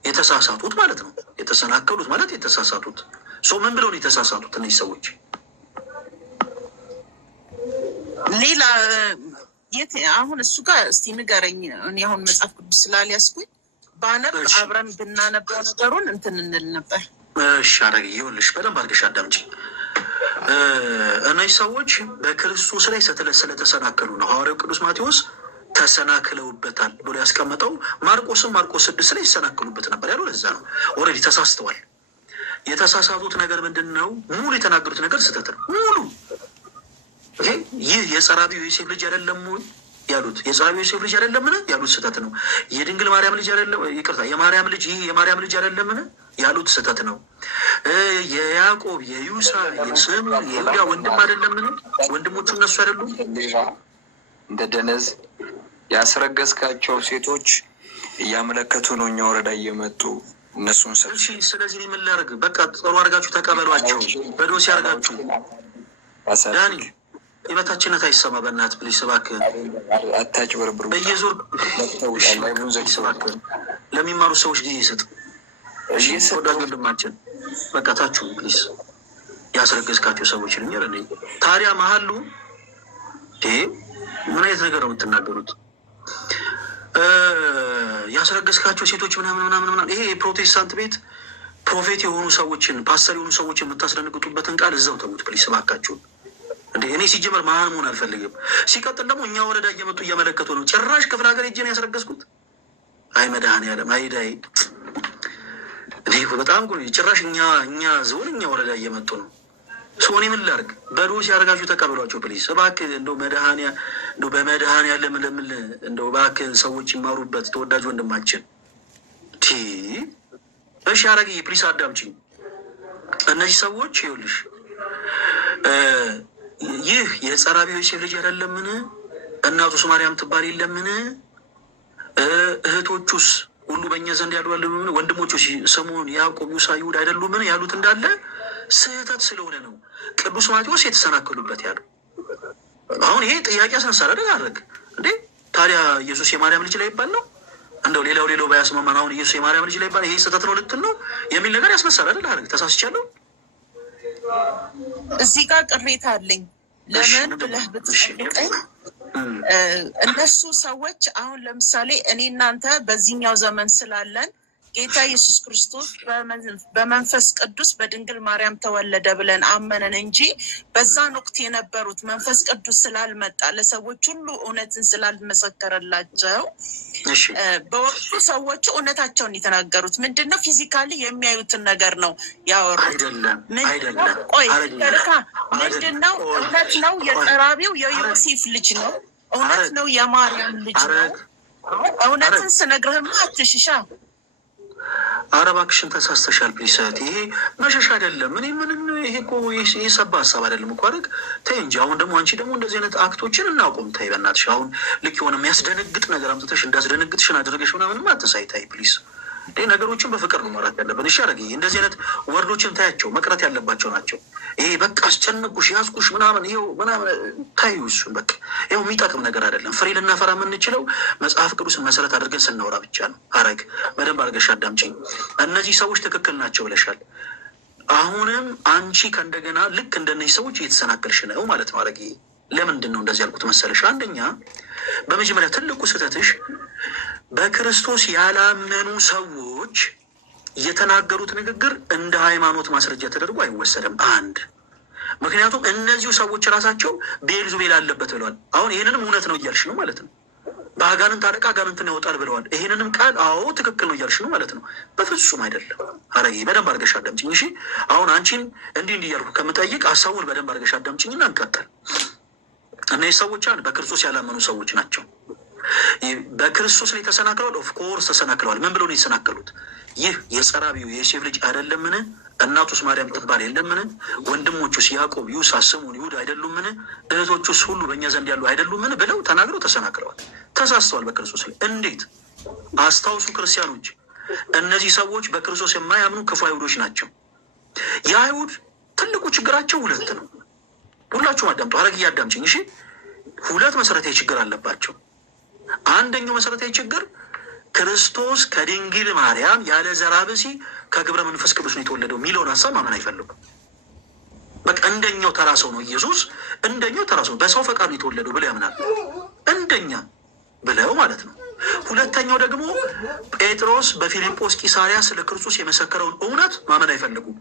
የተሳሳቱት ማለት ነው። የተሰናከሉት ማለት የተሳሳቱት ሰው ምን ብለው ነው የተሳሳቱት እነዚህ ሰዎች? ሌላ የት አሁን እሱ ጋር እስቲ ንገረኝ። እኔ አሁን መጽሐፍ ቅዱስ ስላልያዝኩኝ ባነብ አብረን ብናነበው ነገሩን እንትን እንል ነበር። እሺ አረግ ይኸውልሽ፣ በደንብ አድርገሽ አዳምጪ። እነዚህ ሰዎች በክርስቶስ ላይ ስለተሰናከሉ ነው ሐዋርያው ቅዱስ ማቴዎስ ተሰናክለውበታል ብሎ ያስቀመጠው። ማርቆስ 6 ላይ ይሰናክሉበት ነበር ያለው ለዛ ነው። ኦልሬዲ ተሳስተዋል። የተሳሳቱት ነገር ምንድን ነው? ሙሉ የተናገሩት ነገር ስህተት ነው ሙሉ። ይህ የጸራቢው ዮሴፍ ልጅ አይደለም ያሉት የጸራቢው ዮሴፍ ልጅ አይደለምን ያሉት ስህተት ነው። የድንግል ማርያም ልጅ አይደለም፣ ይቅርታ የማርያም ልጅ ይህ የማርያም ልጅ አይደለምን ያሉት ስህተት ነው። የያዕቆብ የዩሳ የስምዖን የይሁዳ ወንድም አይደለምን? ወንድሞቹ እነሱ አይደሉም? እንደ ደነዝ ያስረገዝካቸው ሴቶች እያመለከቱ ነው እኛ ወረዳ እየመጡ እነሱን ሰ ስለዚህ ምን ላድርግ? በቃ ጥሩ አድርጋችሁ ተቀበሏቸው። በዶሴ አድርጋችሁ ዳኒ የበታችነት አይሰማ። በእናትህ ፕሊስ እባክህ አታጭበርብሩ። በየዞር ለሚማሩ ሰዎች ጊዜ ይሰጥ። ወዳጅ ወንድማችን በቃ ታችሁ ፕሊስ ያስረገዝካቸው ሰዎች ልኛል። ታዲያ መሀሉ ምን አይነት ነገር ነው የምትናገሩት? ያስረገዝካቸው ሴቶች ምናምን ይሄ የፕሮቴስታንት ቤት ፕሮፌት የሆኑ ሰዎችን ፓስተር የሆኑ ሰዎችን የምታስደነግጡበትን ቃል እዛው ተዉት ፕሊስ እባካችሁን። እኔ ሲጀመር መሀን መሆን አልፈልግም። ሲቀጥል ደግሞ እኛ ወረዳ እየመጡ እያመለከቱ ነው። ጭራሽ ክፍለ ሀገር ሄጄ ነው ያስረገዝኩት። አይ መድኃኒዓለም አይዳይ እኔ በጣም ጭራሽ እኛ ዞን እኛ ወረዳ እየመጡ ነው። ሶኔ ምን ላድርግ? በዶሴ አድርጋችሁ ተቀበሏቸው ፕሊስ እባክህ። እንደው በመድኃኒዓለም ለምን እንደው እባክህ ሰዎች ይማሩበት። ተወዳጅ ወንድማችን እሺ አረግዬ ፕሊስ አዳምጪኝ። እነዚህ ሰዎች ይኸውልሽ ይህ የጸራቢው ዮሴፍ ልጅ አይደለምን? እናቱስ ማርያም ትባል የለምን? እህቶቹስ ሁሉ በእኛ ዘንድ ያሉ ያለምን? ወንድሞቹ ስምዖን፣ ያዕቆብ፣ ዩሳ፣ ይሁዳ አይደሉምን? ያሉት እንዳለ ስህተት ስለሆነ ነው ቅዱስ ማቴዎስ የተሰናከሉበት ያለው። አሁን ይሄ ጥያቄ ያስነሳል አይደል? አድረግ እንዴ ታዲያ ኢየሱስ የማርያም ልጅ ላይ ይባል ነው? እንደው ሌላው ባያስማማን አሁን ኢየሱስ የማርያም ልጅ ላይ ይባል ይሄ ስህተት ነው ልትል ነው የሚል ነገር ያስነሳል አይደል? አድረግ ተሳስቻለሁ። እዚህ ጋር ቅሬታ አለኝ። ለምን ብለህ ብትጠይቀኝ እነሱ ሰዎች አሁን ለምሳሌ እኔ እናንተ በዚህኛው ዘመን ስላለን ጌታ ኢየሱስ ክርስቶስ በመንፈስ ቅዱስ በድንግል ማርያም ተወለደ ብለን አመንን እንጂ በዛን ወቅት የነበሩት መንፈስ ቅዱስ ስላልመጣ ለሰዎች ሁሉ እውነትን ስላልመሰከረላቸው በወቅቱ ሰዎቹ እውነታቸውን የተናገሩት ምንድን ነው? ፊዚካሊ የሚያዩትን ነገር ነው ያወሩት። ቆይ ምንድን ነው? እውነት ነው የጸራቢው የዮሴፍ ልጅ ነው። እውነት ነው የማርያም ልጅ ነው። እውነትን ስነግርህማ አትሽሻ። ኧረ እባክሽን ተሳስተሻል ፕሊስ። ይሄ መሸሻ አይደለም። ይሄ እኮ የሰባ ሀሳብ አይደለም እኮ አደረግ። ተይ እንጂ አሁን ደግሞ አንቺ ደግሞ እንደዚህ አይነት አክቶችን እናቆም። ተይ በእናትሽ። አሁን ልክ የሆነ የሚያስደነግጥ ነገር አምጥተሽ እንዳስደነግጥሽን አድርገሽ ምናምንም አትሳይ። ታይ ፕሊስ። ነገሮችን በፍቅር ነው ማራት ያለብን። እሺ አደረግ። እንደዚህ አይነት ወርዶችን ታያቸው መቅረት ያለባቸው ናቸው። ይሄ በቃ አስጨንቁሽ ያዝኩሽ ምናምን ይኸው ምናምን ታዩ። እሱን በቃ ይኸው የሚጠቅም ነገር አይደለም። ፍሬ ልናፈራ የምንችለው መጽሐፍ ቅዱስን መሰረት አድርገን ስናወራ ብቻ ነው። አረግ በደንብ አድርገሽ አዳምጪኝ። እነዚህ ሰዎች ትክክል ናቸው ብለሻል። አሁንም አንቺ ከእንደገና ልክ እንደነዚህ ሰዎች እየተሰናከልሽ ነው ማለት ነው። አረግ ለምንድን ነው እንደዚህ ያልኩት መሰለሽ? አንደኛ በመጀመሪያ ትልቁ ስህተትሽ በክርስቶስ ያላመኑ ሰዎች የተናገሩት ንግግር እንደ ሃይማኖት ማስረጃ ተደርጎ አይወሰድም። አንድ ምክንያቱም እነዚሁ ሰዎች ራሳቸው ቤልዙቤል አለበት ብለዋል። አሁን ይህንንም እውነት ነው እያልሽ ነው ማለት ነው። በአጋንንት አለቃ አጋንንትን ያወጣል ብለዋል። ይህንንም ቃል አዎ ትክክል ነው እያልሽ ነው ማለት ነው። በፍጹም አይደለም። ሀረጌ በደንብ አድርገሽ አዳምጪኝ እሺ። አሁን አንቺን እንዲህ እያልኩ ከምጠይቅ ሀሳቡን በደንብ አድርገሽ አዳምጪኝና እንቀጥል። እነዚህ ሰዎች በክርስቶስ ያላመኑ ሰዎች ናቸው። በክርስቶስ ላይ ተሰናክለዋል። ኦፍኮርስ ተሰናክለዋል። ምን ብለው ነው የተሰናከሉት? ይህ የጸራቢው የዮሴፍ ልጅ አይደለምን? እናቱስ ማርያም ትባል የለምን? ወንድሞቹስ ያዕቆብ፣ ይሁዳ፣ ስምዖን፣ ይሁዳ አይደሉምን? እህቶቹስ ሁሉ በእኛ ዘንድ ያሉ አይደሉምን? ብለው ተናግረው ተሰናክለዋል። ተሳስተዋል በክርስቶስ ላይ። እንዴት? አስታውሱ ክርስቲያኖች፣ እነዚህ ሰዎች በክርስቶስ የማያምኑ ክፉ አይሁዶች ናቸው። የአይሁድ ትልቁ ችግራቸው ሁለት ነው። ሁላችሁም አዳምጡ። ሀረግ እያዳምጪኝ እሺ። ሁለት መሰረታዊ ችግር አለባቸው። አንደኛው መሰረታዊ ችግር ክርስቶስ ከድንግል ማርያም ያለ ዘራ ብእሲ ከግብረ መንፈስ ቅዱስ ነው የተወለደው የሚለውን ሀሳብ ማመን አይፈልጉም። በቃ እንደኛው ተራ ሰው ነው ኢየሱስ፣ እንደኛው ተራ ሰው በሰው ፈቃድ ነው የተወለደው ብለው ያምናል። እንደኛ ብለው ማለት ነው። ሁለተኛው ደግሞ ጴጥሮስ በፊልጶስ ቂሳሪያ ስለ ክርስቶስ የመሰከረውን እውነት ማመን አይፈልጉም።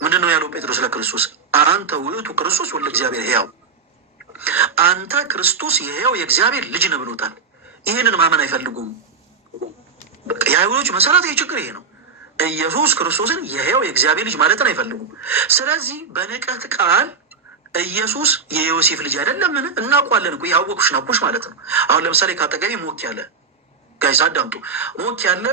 ምንድን ነው ያለው ጴጥሮስ ለክርስቶስ? አንተ ውእቱ ክርስቶስ ወልደ እግዚአብሔር ሕያው፣ አንተ ክርስቶስ የሕያው የእግዚአብሔር ልጅ ነህ ብሎታል። ይህንን ማመን አይፈልጉም። የአይሁዶች መሰረታዊ ችግር ይሄ ነው። ኢየሱስ ክርስቶስን የሕያው የእግዚአብሔር ልጅ ማለትን አይፈልጉም። ስለዚህ በንቀት ቃል ኢየሱስ የዮሴፍ ልጅ አይደለምን? እናውቋለን እኮ ያወቁሽ ናቁሽ ማለት ነው። አሁን ለምሳሌ ከአጠገቤ ሞክ ያለ ጋይስ አዳምጡ። ሞክ ያለ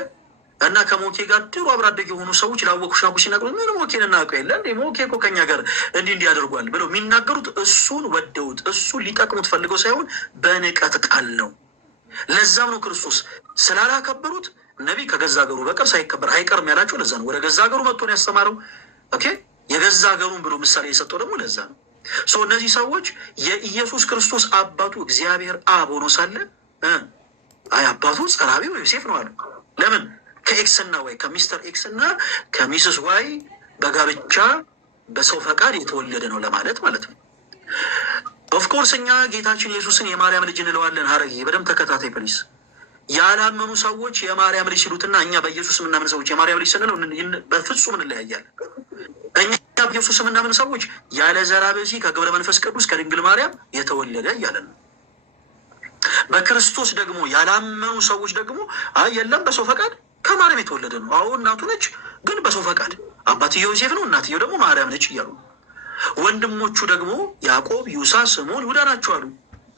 እና ከሞኬ ጋር ድሮ አብሮ አደግ የሆኑ ሰዎች ላወቁሽ ናቁሽ ሲናገሩ ምን ሞኬን እናውቀው የለ እንዴ ሞኬ እኮ ከኛ ጋር እንዲህ ያደርጓል ብለው የሚናገሩት እሱን ወደውት እሱን ሊጠቅሙት ፈልገው ሳይሆን በንቀት ቃል ነው። ለዛም ነው ክርስቶስ ስላላከበሩት ነቢይ ከገዛ ሀገሩ በቀር ሳይከበር አይቀርም ያላቸው። ለዛ ነው ወደ ገዛ ሀገሩ መጥቶ ነው ያስተማረው። ኦኬ የገዛ ሀገሩን ብሎ ምሳሌ የሰጠው ደግሞ ለዛ ነው። ሰው እነዚህ ሰዎች የኢየሱስ ክርስቶስ አባቱ እግዚአብሔር አብ ሆኖ ሳለ አይ አባቱ ጸራቢው ዮሴፍ ነው አሉ። ለምን? ከኤክስ እና ዋይ ከሚስተር ኤክስ እና ከሚስስ ዋይ በጋብቻ በሰው ፈቃድ የተወለደ ነው ለማለት ማለት ነው። ኦፍኮርስ እኛ ጌታችን ኢየሱስን የማርያም ልጅ እንለዋለን። ሀረጌ በደንብ ተከታታይ ፕሊስ። ያላመኑ ሰዎች የማርያም ልጅ ሲሉትና እኛ በኢየሱስ የምናምን ሰዎች የማርያም ልጅ ስንለው በፍጹም እንለያያለን። እኛ በኢየሱስ የምናምን ሰዎች ያለ ዘራ ብእሲ ከግብረ መንፈስ ቅዱስ ከድንግል ማርያም የተወለደ እያለን ነው። በክርስቶስ ደግሞ ያላመኑ ሰዎች ደግሞ አይ የለም በሰው ፈቃድ ከማርያም የተወለደ ነው። አዎ እናቱ ነች፣ ግን በሰው ፈቃድ አባትየው ዮሴፍ ነው፣ እናትየው ደግሞ ማርያም ነች እያሉ ነው። ወንድሞቹ ደግሞ ያዕቆብ፣ ይሁዳ፣ ስምዖን፣ ይሁዳ ናቸው አሉ።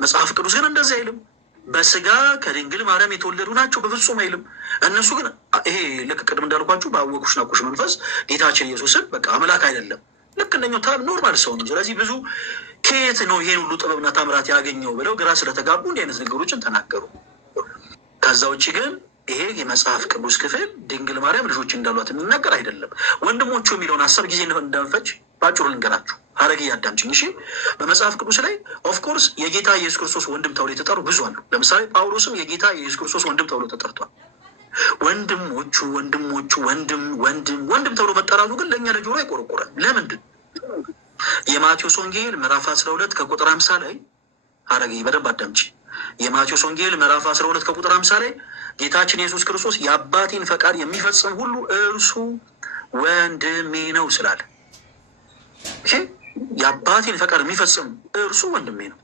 መጽሐፍ ቅዱስ ግን እንደዚህ አይልም። በስጋ ከድንግል ማርያም የተወለዱ ናቸው በፍጹም አይልም። እነሱ ግን ይሄ ልክ ቅድም እንዳልኳችሁ በአወቁሽ ናቁሽ መንፈስ ጌታችን ኢየሱስን በቃ አምላክ አይደለም፣ ልክ እንደኛው ኖርማል ሰው ነው። ስለዚህ ብዙ ከየት ነው ይሄን ሁሉ ጥበብና ታምራት ያገኘው ብለው ግራ ስለተጋቡ እንዲህ አይነት ነገሮችን ተናገሩ። ከዛ ውጭ ግን ይሄ የመጽሐፍ ቅዱስ ክፍል ድንግል ማርያም ልጆች እንዳሏት የሚናገር አይደለም። ወንድሞቹ የሚለውን ሀሳብ ጊዜ እንዳንፈጅ በአጭሩ ልንገራችሁ። ሀረግ እያዳምጪኝ እሺ። በመጽሐፍ ቅዱስ ላይ ኦፍኮርስ የጌታ ኢየሱስ ክርስቶስ ወንድም ተብሎ የተጠሩ ብዙ አሉ። ለምሳሌ ጳውሎስም የጌታ የኢየሱስ ክርስቶስ ወንድም ተብሎ ተጠርቷል። ወንድሞቹ ወንድም ተብሎ መጠራቱ ግን ለእኛ ለጆሮ አይቆረቆረም። ለምንድን? የማቴዎስ ወንጌል ምዕራፍ 12 ከቁጥር 50 ላይ ሀረግ በደንብ አዳምጪ። የማቴዎስ ወንጌል ምዕራፍ 12 ከቁጥር 50 ላይ ጌታችን ኢየሱስ ክርስቶስ የአባቴን ፈቃድ የሚፈጽም ሁሉ እርሱ ወንድሜ ነው ስላለ፣ የአባቴን ፈቃድ የሚፈጽም እርሱ ወንድሜ ነው።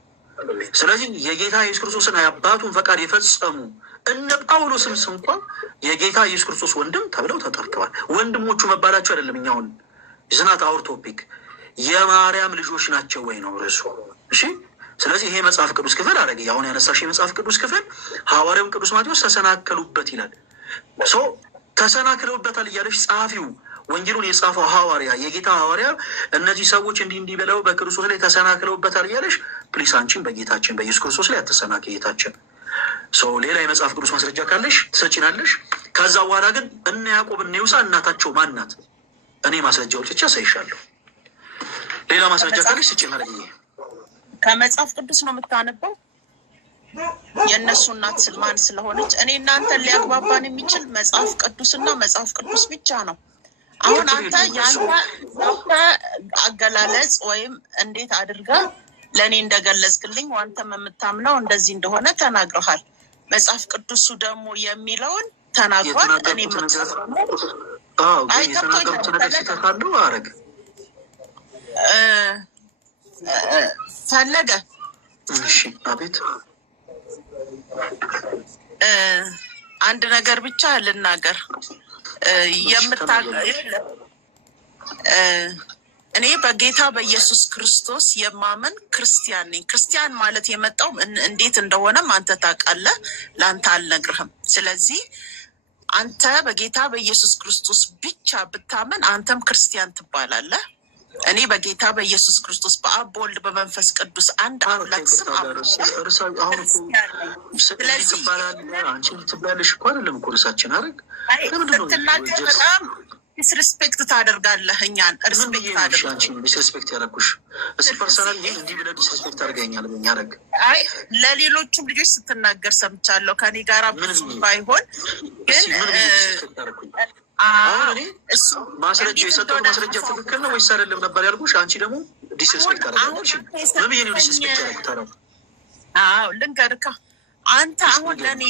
ስለዚህ የጌታ ኢየሱስ ክርስቶስን የአባቱን ፈቃድ የፈጸሙ እነ ጳውሎስም እንኳን የጌታ ኢየሱስ ክርስቶስ ወንድም ተብለው ተጠርተዋል። ወንድሞቹ መባላቸው አይደለም እኛውን ዝናት አውር ቶፒክ የማርያም ልጆች ናቸው ወይ ነው ርዕሱ። እሺ ስለዚህ ይሄ መጽሐፍ ቅዱስ ክፍል አደረገ አሁን ያነሳሽ የመጽሐፍ ቅዱስ ክፍል ሐዋርያው ቅዱስ ማቴዎስ ተሰናከሉበት ይላል። ተሰናክለውበታል እያለሽ ጸሐፊው ወንጌሉን የጻፈው ሐዋርያ የጌታ ሐዋርያ እነዚህ ሰዎች እንዲህ ብለው በክርስቶስ ላይ ተሰናክለውበታል እያለሽ ፕሊስ አንቺን በጌታችን በኢየሱስ ክርስቶስ ላይ አትሰናከይ። ጌታችን ሌላ የመጽሐፍ ቅዱስ ማስረጃ ካለሽ ትሰጪናለሽ። ከዛ በኋላ ግን እነ ያዕቆብ እነ ይሁዳ እናታቸው ማናት? እኔ ማስረጃዎች ብቻ ሳይሻለሁ። ሌላ ማስረጃ ካለሽ ስጪ ማለት ነው። ከመጽሐፍ ቅዱስ ነው የምታነበው። የእነሱ እናት ማን ስለሆነች እኔ እናንተን ሊያግባባን የሚችል መጽሐፍ ቅዱስና መጽሐፍ ቅዱስ ብቻ ነው። አሁን አንተ ያንተ አገላለጽ ወይም እንዴት አድርጋ ለእኔ እንደገለጽክልኝ አንተም የምታምነው እንደዚህ እንደሆነ ተናግረሃል። መጽሐፍ ቅዱሱ ደግሞ የሚለውን ተናግሯል። እኔ ግን የተናገሩት ነገር ሲተካሉ አረግ ፈለገ። እሺ አቤት። አንድ ነገር ብቻ ልናገር። እኔ በጌታ በኢየሱስ ክርስቶስ የማመን ክርስቲያን ነኝ። ክርስቲያን ማለት የመጣው እንዴት እንደሆነም አንተ ታውቃለህ። ለአንተ አልነግርህም። ስለዚህ አንተ በጌታ በኢየሱስ ክርስቶስ ብቻ ብታመን አንተም ክርስቲያን ትባላለህ። እኔ በጌታ በኢየሱስ ክርስቶስ በአብ በወልድ በመንፈስ ቅዱስ አንድ አምላክ ስም ስትናገር በጣም ዲስሪስፔክት ታደርጋለህ። እኛን ሪስፔክት ዲስሪስፔክት ያደረኩሽ ፐርሰናል እንዲህ ብለህ ዲስሪስፔክት አድርገኛል። ያደረግ አይ ለሌሎቹም ልጆች ስትናገር ሰምቻለሁ። ከኔ ጋር ብዙ ባይሆን ግን ማስረጃ የሰጠው ማስረጃ ትክክል ነው ወይስ አይደለም ነበር ያልኩሽ። አንቺ ደግሞ ዲስሪስፔክት አደረጋለሽ። ለምን ነው ዲስሪስፔክት ያደረኩት? ልንገርካ አንተ አሁን ለእኔ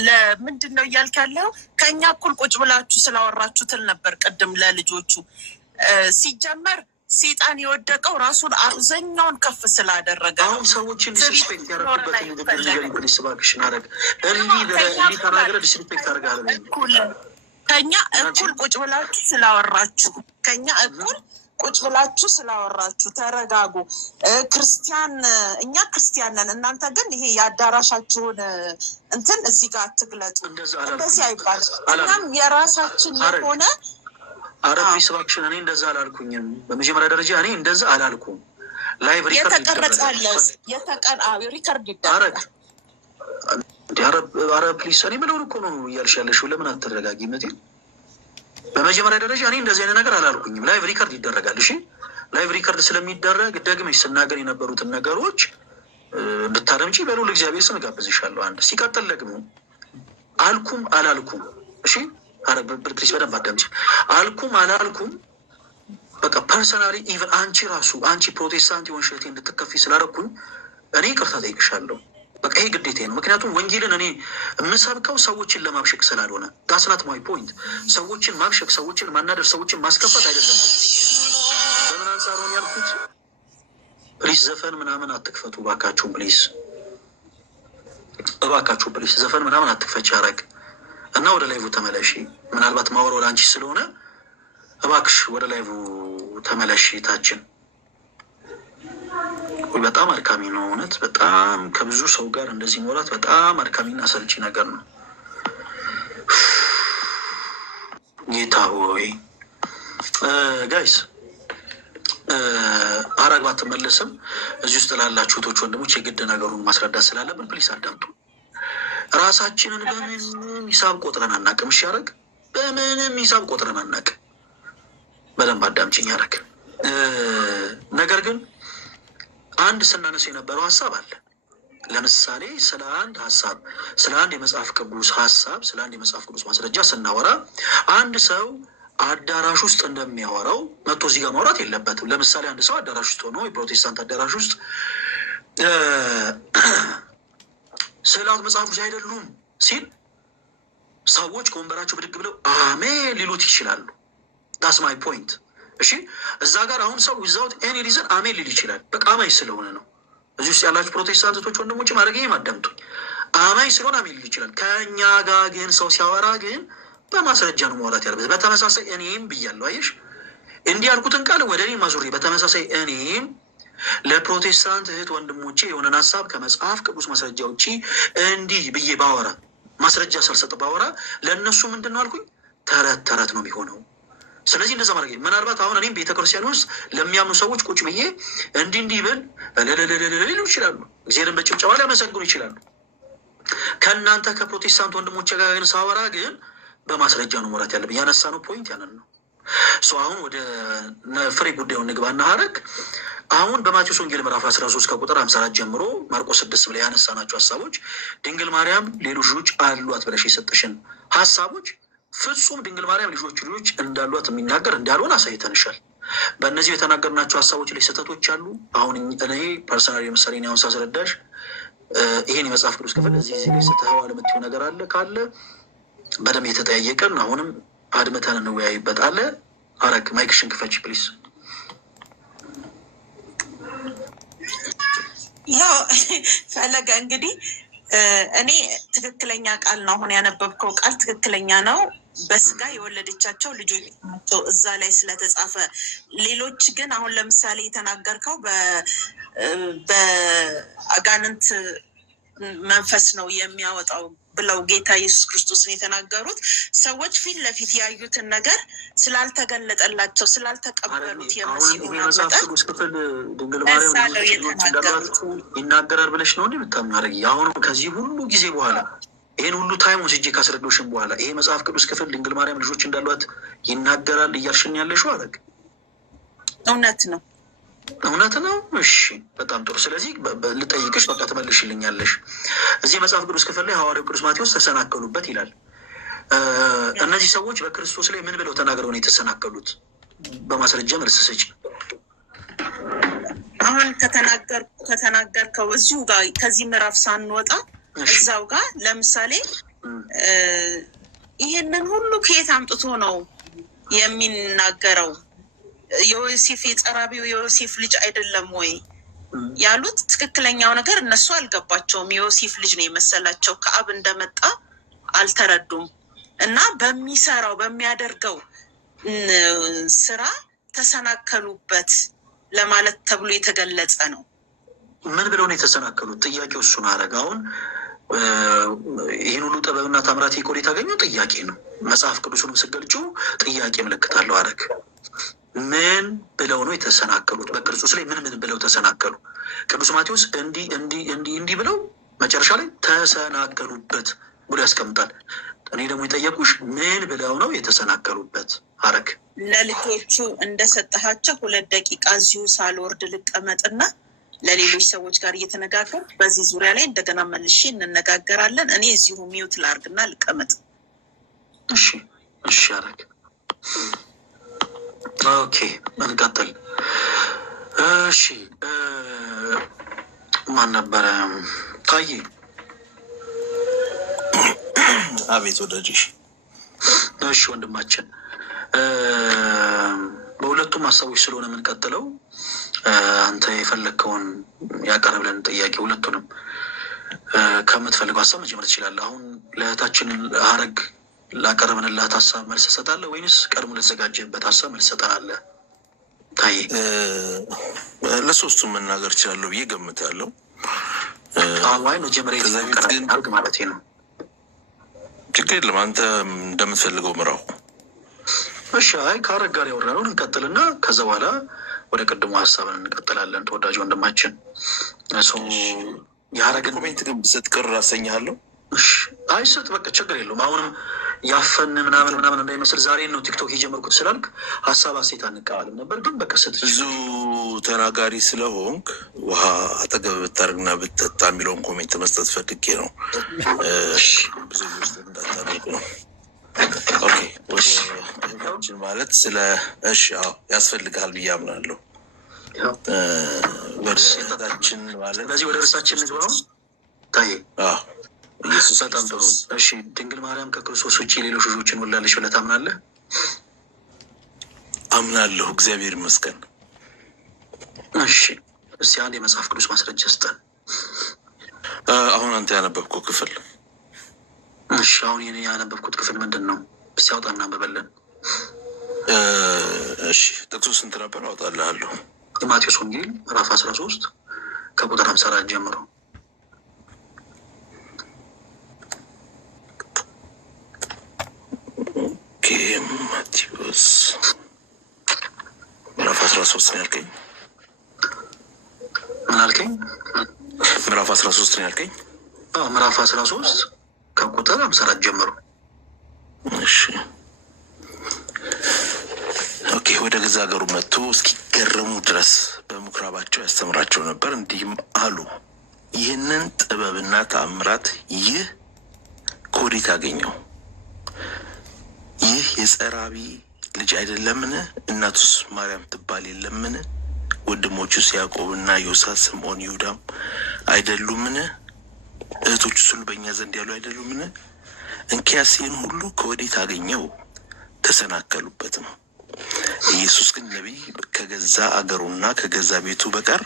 ለምንድን ነው እያልክ ያለው? ከእኛ እኩል ቁጭ ብላችሁ ስላወራችሁ ትል ነበር ቅድም ለልጆቹ። ሲጀመር ሰይጣን የወደቀው ራሱን አብዛኛውን ከፍ ስላደረገ አሁን ሰዎችን ዲስሪስፔክት ያደረጉበት ስባክሽን አረግ እንዲህ ተናገረ ዲስሪስፔክት አደርጋለሁ። ከኛ እኩል ቁጭ ብላችሁ ስላወራችሁ ቁጭ ብላችሁ ስላወራችሁ ተረጋጉ። ክርስቲያን እኛ ክርስቲያን ነን፣ እናንተ ግን ይሄ የአዳራሻችሁን እንትን እዚህ ጋር አትግለጡ። እንደዚህ አይባልም። እኛም የራሳችን የሆነ አረቢ ስባክሽን እኔ እንደዛ አላልኩኝም። በመጀመሪያ ደረጃ እኔ እንደዛ አላልኩም። ላይቭ ሪከርድ ይደረጋል። አረብ ፕሊስ እኔ ምለውን እኮ ነው እያልሽ ያለሽው። ለምን አትረጋጊ? መቴን በመጀመሪያ ደረጃ እኔ እንደዚህ አይነት ነገር አላልኩኝም። ላይቭ ሪከርድ ይደረጋል። እሺ ላይቭ ሪከርድ ስለሚደረግ ደግመሽ ስናገር የነበሩትን ነገሮች እንድታደምጪ በሉ ለእግዚአብሔር ስም ጋብዝሻለሁ። አንድ ሲቀጥል ደግሞ አልኩም አላልኩም፣ እሺ አረብ ፕሊስ በደንብ አዳምጪ። አልኩም አላልኩም በቃ ፐርሰናሊ ኢቨን አንቺ ፕሮቴስታንት የሆንሽ እህቴ እንድትከፊ ስላደረኩኝ እኔ ይቅርታ ጠይቅሻለሁ። በቃ ይሄ ግዴታ ነው። ምክንያቱም ወንጌልን እኔ የምሰብከው ሰዎችን ለማብሸቅ ስላልሆነ ዳስናት ማይ ፖይንት። ሰዎችን ማብሸቅ፣ ሰዎችን ማናደር፣ ሰዎችን ማስከፋት አይደለም። በምን አንጻር ሆን ያልኩት? ፕሊስ ዘፈን ምናምን አትክፈቱ እባካችሁን፣ ፕሊስ እባካችሁ፣ ፕሊስ ዘፈን ምናምን አትክፈች ያረግ እና ወደ ላይቭ ተመለሺ። ምናልባት ማወራው ለአንቺ ስለሆነ እባክሽ ወደ ላይቭ ተመለሺ። ታችን በጣም አድካሚ ነው እውነት። በጣም ከብዙ ሰው ጋር እንደዚህ መውራት በጣም አድካሚና አሰልቺ ነገር ነው። ጌታ ሆይ ጋይስ አረግ ባትመለስም እዚህ ውስጥ ላላችሁ እህቶች ወንድሞች የግድ ነገሩን ማስረዳት ስላለብን ፕሊስ አዳምጡ። ራሳችንን በምንም ሂሳብ ቆጥረን አናቅም። እሺ አረግ በምንም ሂሳብ ቆጥረን አናቅም። በደንብ አዳምጪኝ አረግ። ነገር ግን አንድ ስናነሳ የነበረው ሀሳብ አለ። ለምሳሌ ስለ አንድ ሀሳብ፣ ስለ አንድ የመጽሐፍ ቅዱስ ሀሳብ፣ ስለ አንድ የመጽሐፍ ቅዱስ ማስረጃ ስናወራ አንድ ሰው አዳራሽ ውስጥ እንደሚያወራው መጥቶ እዚህ ጋር ማውራት የለበትም። ለምሳሌ አንድ ሰው አዳራሽ ውስጥ ሆኖ የፕሮቴስታንት አዳራሽ ውስጥ ስዕላት መጽሐፎች አይደሉም ሲል ሰዎች ከወንበራቸው ብድግ ብለው አሜን ሊሉት ይችላሉ። ዳስ ማይ ፖይንት። እሺ እዛ ጋር አሁን ሰው ዊዛውት ኤኒ ሪዝን አሜን ሊል ይችላል። በቃ አማኝ ስለሆነ ነው። እዚህ ውስጥ ያላችሁ ፕሮቴስታንቶች ወንድሞች ማድረግ አዳምጡኝ። አማኝ ስለሆነ አሜን ሊል ይችላል። ከእኛ ጋር ግን ሰው ሲያወራ ግን በማስረጃ ነው ማውራት ያለበት። በተመሳሳይ እኔም ብያለሁ። አየሽ እንዲህ ያልኩትን ቃል ወደ እኔ ማዞሬ በተመሳሳይ እኔም ለፕሮቴስታንት እህት ወንድሞቼ የሆነን ሀሳብ ከመጽሐፍ ቅዱስ ማስረጃ ውጪ እንዲህ ብዬ ባወራ ማስረጃ ሳልሰጥ ባወራ ለእነሱ ምንድን ነው አልኩኝ? ተረት ተረት ነው የሚሆነው። ስለዚህ እንደዛ ማድረግ ምናልባት አሁን እኔም ቤተክርስቲያን ውስጥ ለሚያምኑ ሰዎች ቁጭ ብዬ እንዲህ ብል ሊሉ ይችላሉ። እግዚአብሔርን በጭብጨባ ሊያመሰግኑ ይችላሉ። ከእናንተ ከፕሮቴስታንት ወንድሞቼ ጋር ግን ሳወራ ግን በማስረጃ ነው መራት ያለብኝ። ያነሳነው ፖይንት ያንን ነው። አሁን ወደ ፍሬ ጉዳዩን ንግባና ሀረግ አሁን በማቴዎስ ወንጌል ምዕራፍ 13 ከቁጥር 54 ጀምሮ ማርቆስ 6 ብላ ያነሳናቸው ሀሳቦች ድንግል ማርያም ሌሎች ልጆች አሏት ብለሽ የሰጠሽን ሀሳቦች ፍጹም ድንግል ማርያም ልጆች እንዳሏት የሚናገር እንዳልሆን አሳይተንሻል። በእነዚህ የተናገርናቸው ሀሳቦች ላይ ስህተቶች አሉ። አሁን እኔ ፐርሰናል ለምሳሌ አሁን ሳስረዳሽ ይሄን የመጽሐፍ ቅዱስ ክፍል እዚህ ላይ ስተኸዋል የምትይው ነገር አለ ካለ በደንብ የተጠያየቀን አሁንም አድምተን እንወያይበት አለ። አረግ ማይክሽን ክፈች ፕሊስ። ያው ፈለገ እንግዲህ እኔ ትክክለኛ ቃል ነው አሁን ያነበብከው ቃል ትክክለኛ ነው። በስጋ የወለደቻቸው ልጆች ናቸው እዛ ላይ ስለተጻፈ። ሌሎች ግን አሁን ለምሳሌ የተናገርከው በአጋንንት መንፈስ ነው የሚያወጣው ብለው ጌታ ኢየሱስ ክርስቶስን የተናገሩት ሰዎች ፊት ለፊት ያዩትን ነገር ስላልተገለጠላቸው ስላልተቀበሉት የመሲሁ መጽሐፍ ቅዱስ ክፍል ድንግል ማርያም ይናገራል ብለሽ ነው እንዴ የምታምናረጊ? አሁን ከዚህ ሁሉ ጊዜ በኋላ ይህን ሁሉ ታይም ወስጄ ካስረዶሽን በኋላ ይሄ መጽሐፍ ቅዱስ ክፍል ድንግል ማርያም ልጆች እንዳሏት ይናገራል እያልሽን ያለሽው? አረግ እውነት ነው፣ እውነት ነው። እሺ በጣም ጥሩ። ስለዚህ ልጠይቅሽ፣ በቃ ትመልሽልኛለሽ። እዚህ መጽሐፍ ቅዱስ ክፍል ላይ ሐዋርያው ቅዱስ ማቴዎስ ተሰናከሉበት ይላል። እነዚህ ሰዎች በክርስቶስ ላይ ምን ብለው ተናግረው ነው የተሰናከሉት? በማስረጃ መልስ ስጪ። አሁን ከተናገርከው እዚሁ ጋር ከዚህ ምዕራፍ ሳንወጣ እዛው ጋር ለምሳሌ ይሄንን ሁሉ ከየት አምጥቶ ነው የሚናገረው? ዮሴፍ የጸራቢው የዮሴፍ ልጅ አይደለም ወይ ያሉት? ትክክለኛው ነገር እነሱ አልገባቸውም። የዮሴፍ ልጅ ነው የመሰላቸው። ከአብ እንደመጣ አልተረዱም። እና በሚሰራው በሚያደርገው ስራ ተሰናከሉበት ለማለት ተብሎ የተገለጸ ነው። ምን ብለው ነው የተሰናከሉት? ጥያቄው እሱን አረግ። አሁን ይህን ሁሉ ጥበብና ታምራት ኮሌ ታገኘው ጥያቄ ነው። መጽሐፍ ቅዱሱንም ስገልጩ ጥያቄ ምልክት አለው። አረግ ምን ብለው ነው የተሰናከሉት? በክርስቶስ ላይ ምን ብለው ተሰናከሉ? ቅዱስ ማቴዎስ እንዲህ ብለው መጨረሻ ላይ ተሰናከሉበት ብሎ ያስቀምጣል። እኔ ደግሞ የጠየቁሽ ምን ብለው ነው የተሰናከሉበት? አረግ ለልጆቹ እንደሰጠሃቸው 2 ደቂቃ እዚሁ ሳልወርድ ልቀመጥና ለሌሎች ሰዎች ጋር እየተነጋገር በዚህ ዙሪያ ላይ እንደገና መልሼ እንነጋገራለን። እኔ እዚሁ ሚውት ላርግና ልቀመጥ። እሺ እሺ አረግ ኦኬ እንቀጥል። እሺ ማን ነበረ? ታዬ። አቤት ወዳጅሽ። እሺ ወንድማችን፣ በሁለቱም ሀሳቦች ስለሆነ የምንቀጥለው አንተ የፈለግከውን ያቀረብለን ጥያቄ ሁለቱንም ከምትፈልገው ሀሳብ መጀመር ትችላለህ። አሁን ለእህታችን ሀረግ ላቀረብንላት ሀሳብ መልስ ሰጣለህ ወይንስ ቀድሞ ለተዘጋጀበት ሀሳብ መልስ ሰጠናለህ? ታዬ። ለሶስቱም መናገር እችላለሁ ብዬ ገምታለሁ። ዋይ መጀመሪያ አርግ ማለት ነው። ችግር የለም፣ አንተ እንደምትፈልገው ምራው። እሺ፣ አይ ከሀረግ ጋር ያወራነውን እንቀጥልና ከዛ በኋላ ወደ ቅድሞ ሀሳብን እንቀጥላለን። ተወዳጅ ወንድማችን የሀረግን ኮሜንት ግን ብሰጥ ቅር አሰኛለሁ። አይ ስጥ፣ በቃ ችግር የለውም። አሁንም ያፈን ምናምን እንዳይመስል ዛሬ ነው ቲክቶክ የጀመርኩት ስላልክ ሀሳብ አሴት አንቀባልም ነበር፣ ግን በቃ ስጥ። ብዙ ተናጋሪ ስለሆንክ ውሃ አጠገብ ብታደርግና ብትጠጣ የሚለውን ኮሜንት መስጠት ፈልጌ ነው። ብዙ ውስጥ እንዳታደርግ ነው። ኦኬ፣ ወደ ማለት ስለ ያስፈልግሃል ብዬ አምናለሁ። ወደ እህታችን ማለት ስለዚህ ወደ እርሳችን ንግባ። ታዬ ኢየሱስ በጣም ጥሩ። እሺ፣ ድንግል ማርያም ከክርስቶስ ውጭ ሌሎች ልጆችን ወላለች ብለህ ታምናለህ? አምናለሁ፣ እግዚአብሔር ይመስገን። እሺ፣ እስቲ አንድ የመጽሐፍ ቅዱስ ማስረጃ ስጠን። አሁን አንተ ያነበብከው ክፍል። እሺ፣ አሁን የኔ ያነበብኩት ክፍል ምንድን ነው? እስቲ አውጣና አንብበልን። እሺ፣ ጥቅሱ ስንት ነበር? አውጣልሃለሁ። የማቴዎስ ወንጌል ምዕራፍ 13 ከቁጥር 54 ጀምሮ። ማቴዎስ ምዕራፍ 13 ነው ያልከኝ? ምን አልከኝ? ምዕራፍ 13 ነው ያልከኝ? ምዕራፍ 13 ከቁጥር 54 ጀምሮ። እሺ ኦኬ። ወደ ገዛ ሀገሩ መጥቶ እስኪገረሙ ድረስ በምኩራባቸው ያስተምራቸው ነበር። እንዲህም አሉ፣ ይህንን ጥበብና ተአምራት ይህ ከወዴት አገኘው? ይህ የጸራቢ ልጅ አይደለምን? እናቱስ ማርያም ትባል የለምን? ወንድሞቹስ ያዕቆብና ዮሳ፣ ስምዖን፣ ይሁዳም አይደሉምን? እህቶቹስ ሁሉ በእኛ ዘንድ ያሉ አይደሉምን? እንኪያስ ይህን ሁሉ ከወዴት አገኘው? ተሰናከሉበት ነው። ኢየሱስ ግን ነቢይ ከገዛ አገሩና ከገዛ ቤቱ በቀር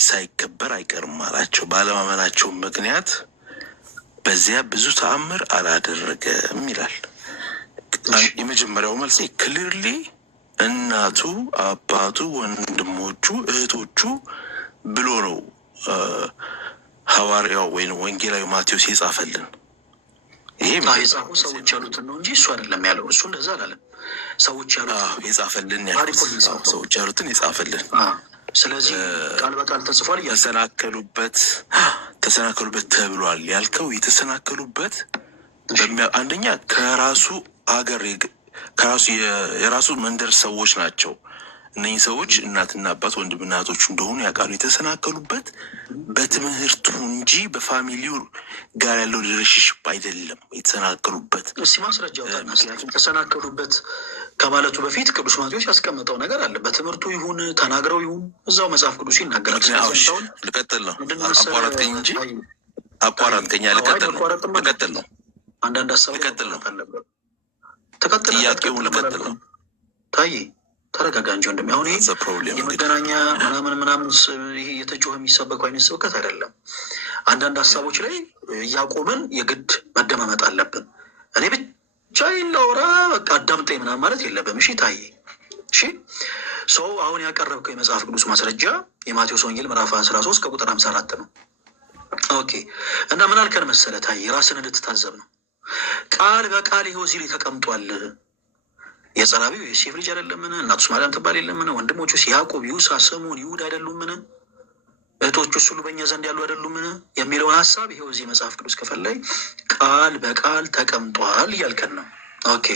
ሳይከበር አይቀርም አላቸው። ባለማመናቸው ምክንያት በዚያ ብዙ ተአምር አላደረገም ይላል። የመጀመሪያው መልሴ ክሊርሊ እናቱ፣ አባቱ፣ ወንድሞቹ፣ እህቶቹ ብሎ ነው ሐዋርያው ወይም ወንጌላዊ ማቴዎስ የጻፈልን። ይሄ የጻፉ ሰዎች ያሉትን ነው እንጂ እሱ አይደለም ያለው። እሱ እንደዛ አላለም። ሰዎች ያሉት የጻፈልን ሰዎች ያሉትን የጻፈልን። ስለዚህ ቃል በቃል ተጽፏል። ተሰናከሉበት ተብሏል ያልከው የተሰናከሉበት አንደኛ ከራሱ ሀገር የራሱ መንደር ሰዎች ናቸው። እነዚህ ሰዎች እናትና አባት ወንድምና እህቶቹ እንደሆኑ ያውቃሉ። የተሰናከሉበት በትምህርቱ እንጂ በፋሚሊው ጋር ያለው ሪሌሽንሽፕ አይደለም። የተሰናከሉበት ማስረጃ የተሰናከሉበት ከማለቱ በፊት ቅዱስ ማቴዎስ ያስቀመጠው ነገር አለ። በትምህርቱ ይሁን ተናግረው ይሁን እዛው መጽሐፍ ቅዱስ ይናገራል። ልቀጥል ነው አቋረጥከኝ እንጂ አቋረጥከኛ። ልቀጥል ነው አንዳንድ ሀሳብ ልቀጥል ነው ጥያቄውን ልቀጥል ነው። ታይ ተረጋጋ እንጂ ወንድሜ። አሁን የመገናኛ ምናምን ይሄ የተጮኸ የሚሰበከው አይነት ስብከት አይደለም። አንዳንድ ሀሳቦች ላይ እያቆምን የግድ መደማመጥ አለብን። እኔ ብቻ ላውራ በቃ አዳምጠኝ ምናምን ማለት የለብም። እሺ ታይ፣ እሺ ሰው አሁን ያቀረብከው የመጽሐፍ ቅዱስ ማስረጃ የማቴዎስ ወንጌል ምዕራፍ 13 ከቁጥር 54 ነው። ኦኬ። እና ምን አልከን መሰለህ ታይ፣ ራስን እንድትታዘብ ነው። ቃል በቃል ይኸው እዚህ ላይ ተቀምጧል። የጸራቢው የዮሴፍ ልጅ አይደለምን? እናቱስ ማርያም ትባል የለምን? ወንድሞቹስ ያዕቆብ፣ ይሁዳ፣ ስምዖን፣ ይሁዳ አይደሉምን? እህቶቹስ ሁሉ በእኛ ዘንድ ያሉ አይደሉምን? የሚለውን ሀሳብ ይኸው እዚህ መጽሐፍ ቅዱስ ክፍል ላይ ቃል በቃል ተቀምጧል እያልከን ነው። ኦኬ።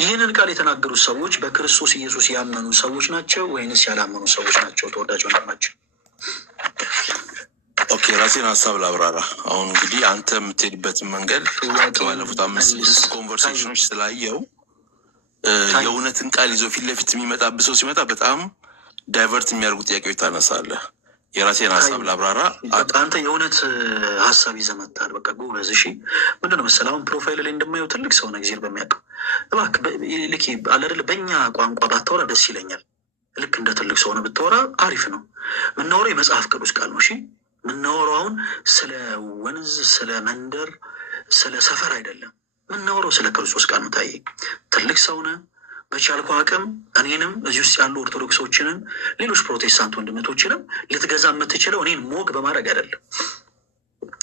ይህንን ቃል የተናገሩት ሰዎች በክርስቶስ ኢየሱስ ያመኑ ሰዎች ናቸው ወይንስ ያላመኑ ሰዎች ናቸው? ተወዳጅ ወንድማቸው። ኦኬ፣ ራሴን ሀሳብ ላብራራ። አሁን እንግዲህ አንተ የምትሄድበትን መንገድ ባለፉት 5-6 ኮንቨርሴሽኖች ስላየው የእውነትን ቃል ይዞ ፊት ለፊት የሚመጣብህ ሰው ሲመጣ በጣም ዳይቨርት የሚያደርጉ ጥያቄዎች ታነሳለህ። የራሴን ሀሳብ ላብራራ። አንተ የእውነት ሀሳብ ይዘህ መጥተሃል። በቃ ጎበዝ። እሺ፣ ምንድን ነው መሰለህ አሁን ፕሮፋይል ላይ እንደማየው ትልቅ ሰው ነው፣ ጊዜ በሚያውቀው እባክህ ልክ አለርል በእኛ ቋንቋ ባታወራ ደስ ይለኛል። ልክ እንደ ትልቅ ሰው ነው ብታወራ አሪፍ ነው። የምናወራው የመጽሐፍ ቅዱስ ቃል ነው። እሺ፣ የምናወራው አሁን ስለ ወንዝ፣ ስለ መንደር፣ ስለ ሰፈር አይደለም። የምናወራው ስለ ክርስቶስ ቃል ነው። ታዬ ትልቅ ሰው ነህ። በቻልኩ አቅም እኔንም እዚህ ውስጥ ያሉ ኦርቶዶክሶችንም ሌሎች ፕሮቴስታንት ወንድመቶችንም ልትገዛ የምትችለው እኔን ሞግ በማድረግ አይደለም።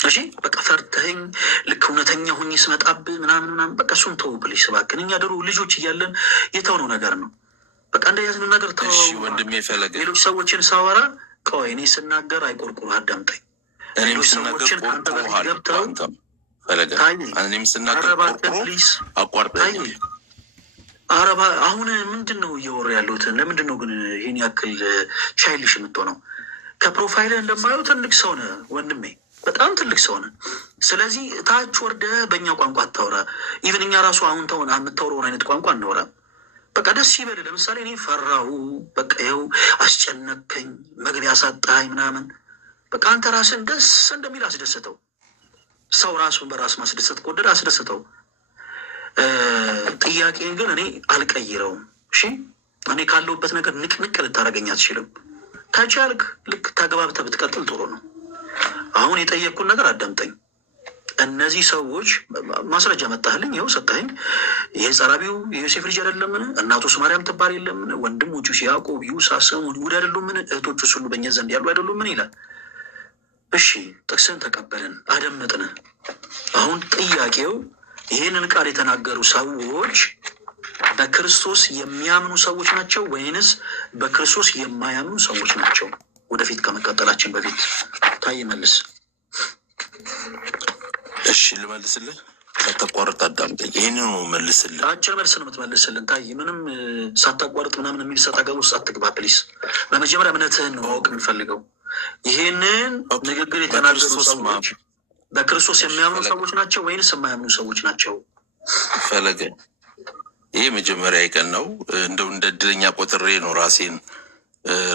እሺ በቃ ፈርተኸኝ ልክ እውነተኛ ሁኝ ስመጣብህ ምናምን በቃ እሱን ተው ፕሊስ እባክህን። እኛ ድሮ ልጆች እያለን የተውነው ነገር ነው። በቃ እንደያዝኑ ነገር ተው። ወንድሜ ፈለገ ሌሎች ሰዎችን ሳወራ ቆይ እኔ ስናገር አይቆርቁሩ አዳምጠኝ። ሌሎች ሰዎችን ከአንተ በፊት ገብተው ፈለገ እኔም ስናገር ቆርቁሮ አቋርጠኝ። አረባ አሁን ምንድን ነው እየወሩ ያሉትን? ለምንድን ነው ግን ይህን ያክል ቻይልሽ የምትሆነው? ከፕሮፋይል እንደማየው ትልቅ ሰው ነህ ወንድሜ፣ በጣም ትልቅ ሰው ነህ። ስለዚህ ታች ወርደህ በእኛ ቋንቋ አታውራ። ኢቨን እኛ ራሱ አሁን ተሆነ የምታውረውን አይነት ቋንቋ እናውራ። በቃ ደስ ይበል። ለምሳሌ እኔ ፈራሁ፣ በቃ ይኸው አስጨነቀኝ፣ መግቢያ ሳጣኝ ምናምን። በቃ አንተ ራስን ደስ እንደሚል አስደስተው። ሰው ራሱን በራስ ማስደሰት ከወደደ አስደስተው። ጥያቄን ግን እኔ አልቀይረውም። እሺ እኔ ካለሁበት ነገር ንቅንቅ ልታደርገኝ አትችልም። ከቻልክ ልክ ተግባብተህ ብትቀጥል ጥሩ ነው። አሁን የጠየቅኩን ነገር አዳምጠኝ። እነዚህ ሰዎች ማስረጃ መጣህልኝ፣ ይኸው ሰጠኸኝ። ይህ ጸራቢው የዮሴፍ ልጅ አይደለምን? እናቱስ ማርያም ትባል የለምን? ወንድሞቹስ ያዕቆብ፣ ይሁዳ፣ ስምዖን፣ ይሁዳ አይደሉምን? እህቶቹስ ሁሉ በእኛ ዘንድ ያሉ አይደሉምን? ይላል። እሺ ጥቅስን ተቀበልን፣ አደመጥን። አሁን ጥያቄው ይህንን ቃል የተናገሩ ሰዎች በክርስቶስ የሚያምኑ ሰዎች ናቸው ወይንስ በክርስቶስ የማያምኑ ሰዎች ናቸው? ወደፊት ከመቀጠላችን በፊት ታይ መልስ። እሺ ልመልስልን፣ ሳታቋርጥ አዳምጠኝ። ይህንን ነው መልስልን። አጭር መልስ ነው የምትመልስልን። ታይ ምንም ሳታቋርጥ ምናምን የሚል ሰጥ አገር ውስጥ አትግባ ፕሊስ። በመጀመሪያ እምነትህን ነው ማወቅ የምፈልገው። ይህንን ንግግር የተናገሩ ሰዎች በክርስቶስ የሚያምኑ ሰዎች ናቸው ወይንስ የማያምኑ ሰዎች ናቸው? ፈለገ ይሄ መጀመሪያ ቀን ነው። እንደው እንደ እድለኛ ቆጥሬ ነው ራሴን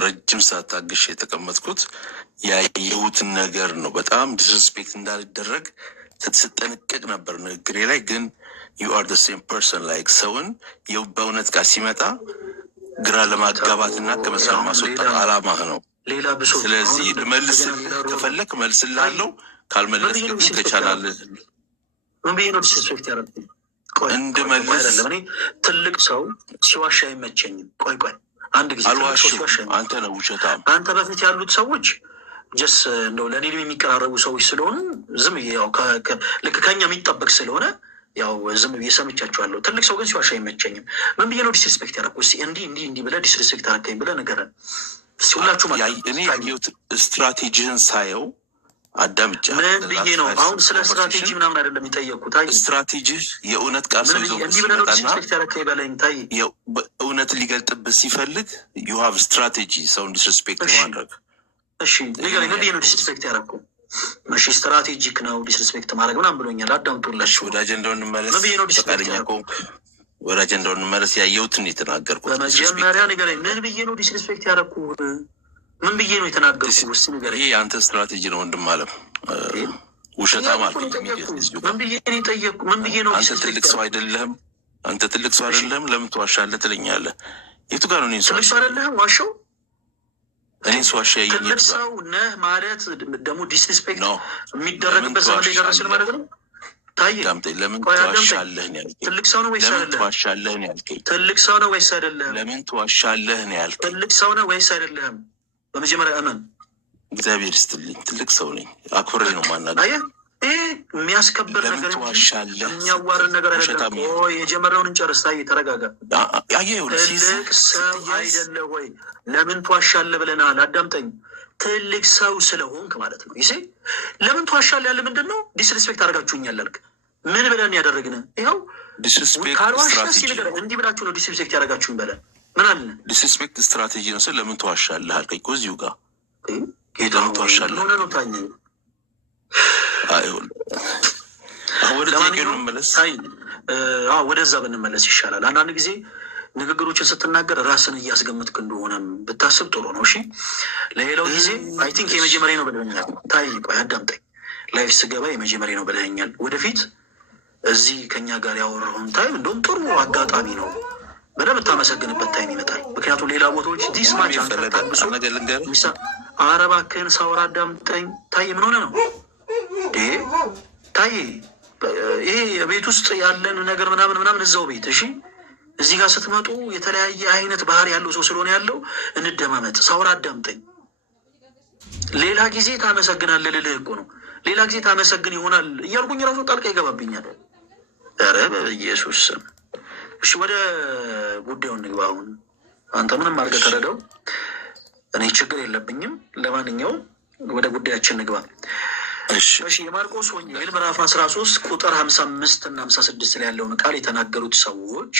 ረጅም ሰዓት ታግሼ የተቀመጥኩት። ያየሁትን ነገር ነው። በጣም ዲስሪስፔክት እንዳልደረግ ስትጠነቀቅ ነበር ንግግሬ ላይ። ግን you are the same person like ሰውን በእውነት ጋር ሲመጣ ግራ ለማጋባት እና ከመስመር ማስወጣት አላማህ ነው። ስለዚህ መልስ ከፈለክ መልስልሃለሁ፣ ካልመለስ ደግሞ ከቻላል ምን ብዬ ነው ዲስሪስፔክት ያደረኩት? እንድመልስ እኔ ትልቅ ሰው ሲዋሻ አይመቸኝም። ቆይ አንድ ጊዜ አልዋሽም። አንተ ነው ውሸታም። አንተ በፊት ያሉት ሰዎች ጀስ እንደው ለእኔ የሚቀራረቡ ሰዎች ስለሆኑ ዝም ያው ልክ ከኛ የሚጠበቅ ስለሆነ ያው ዝም ብዬ ሰምቻቸዋለሁ። ትልቅ ሰው ግን ሲዋሻ አይመቸኝም። ምን ብዬ ነው ዲስሪስፔክት ያደረኩት? እንዲህ ብለህ ዲስሪስፔክት አደረከኝ ብለህ ንገረን ሁላችሁ። እኔ ያየሁት ስትራቴጂህን ሳየው አዳምጫ ምን ብዬ ነው አሁን ስለ ስትራቴጂ ምናምን አይደለም የጠየቅኩት። ስትራቴጂ የእውነት ቃል ሰው እውነት ሊገልጥብህ ሲፈልግ ዩ ሃቭ ስትራቴጂ ሰውን ዲስሪስፔክት ማድረግ። እሺ ንገረኝ፣ ምን ብዬ ነው ዲስሪስፔክት ያደረኩ? እሺ ስትራቴጂክ ነው ዲስሪስፔክት ማድረግ ምናምን ብሎኛል። አዳምጦላችሁ ወደ አጀንዳው እንመለስ። ፈቃደኛ ከሆንክ ወደ አጀንዳው እንመለስ። ያየሁትን የተናገርኩት በመጀመሪያ ንገረኝ፣ ምን ብዬ ነው ዲስሪስፔክት ያደረኩ? ምን ብዬ ነው የተናገርኩት? ይሄ የአንተ ስትራቴጂ ነው ወንድም አለም። ውሸታም አልኩኝ። ምን ብዬ ነው የጠየቅኩ? ምን ብዬ ነው? አንተ ትልቅ ሰው አይደለህም። አንተ ትልቅ ሰው አይደለህም። ለምን ትዋሻለህ ትለኛለህ? የቱ ጋር ነው? እኔን ትልቅ ሰው አይደለህም ዋሸው? እኔን ስዋሻ ያየኝ ትልቅ ሰው ነህ ማለት ደግሞ ዲስሪስፔክት የሚደረግበት ዘመን ላይ ደረስን ማለት ነው። ታዬ ለምን ትዋሻለህ ነው ያልከኝ? ትልቅ ሰው ነው ወይስ አይደለም? ትዋሻለህ ነው ያልከኝ? ትልቅ ሰው ነው ወይስ አይደለም? ለምን ትዋሻለህ ነው ያልከኝ? ትልቅ ሰው ነው ወይስ አይደለም? በመጀመሪያ እመን። እግዚአብሔር ይስጥልኝ። ትልቅ ሰው ነኝ። አክብሬ ነው ማናገር። አየህ ይህ የሚያስከብር ነገር የሚያዋርን ነገር አይደለም። የጀመረውን እንጨርስ። ታዬ ተረጋጋ። ትልቅ ሰው አይደለ ወይ? ለምን ትዋሻለህ ብለናል። አዳምጠኝ። ትልቅ ሰው ስለሆንክ ማለት ነው። ይሴ ለምን ትዋሻለህ ያለ ምንድን ነው? ዲስሪስፔክት አድርጋችሁኛል አልክ። ምን ብለን ያደረግን? ይኸው ካልዋሻ ሲንገር እንዲህ ብላችሁ ነው ዲስሪስፔክት ያደረጋችሁኝ በለን። ምን አለ? ዲስሪስፔክት ስትራቴጂ ነው ስል ለምን ትዋሻለህ አልከኝ እኮ እዚሁ ጋር ለምን ትዋሻለህ ሆነ ነው ታኝ ወደዛ ብንመለስ ይሻላል። አንዳንድ ጊዜ ንግግሮችን ስትናገር ራስን እያስገምትክ እንደሆነም ብታስብ ጥሩ ነው። እሺ ለሌላው ጊዜ አይ ቲንክ የመጀመሪያ ነው ብለኸኛል። ታይ ቆይ አዳምጠኝ። ላይፍ ስገባ የመጀመሪያ ነው ብለኸኛል። ወደፊት እዚህ ከኛ ጋር ያወራውን ታይም እንደውም ጥሩ አጋጣሚ ነው። በደንብ የምታመሰግንበት ታይም ይመጣል። ምክንያቱም ሌላ ቦታዎች ዲስማች አንተታብሶ አረባክን ሳወራ አዳምጠኝ። ታይ ምን ሆነ ነው ታይ ይሄ ቤት ውስጥ ያለን ነገር ምናምን እዛው ቤት። እሺ እዚህ ጋር ስትመጡ የተለያየ አይነት ባህሪ ያለው ሰው ስለሆነ ያለው እንደማመጥ ሳውራ አዳምጠኝ። ሌላ ጊዜ ታመሰግናለህ ልልህ እኮ ነው። ሌላ ጊዜ ታመሰግን ይሆናል እያልኩኝ ራሱ ጣልቃ ይገባብኛል። ኧረ በኢየሱስ ስም። እሺ ወደ ጉዳዩ እንግባ። አሁን አንተ ምንም አድርገህ ተረዳው፣ እኔ ችግር የለብኝም። ለማንኛውም ወደ ጉዳያችን እንግባ። እሺ የማርቆስ ወንጌል ምዕራፍ 13 ቁጥር 55 እና 56 ላይ ያለውን ቃል የተናገሩት ሰዎች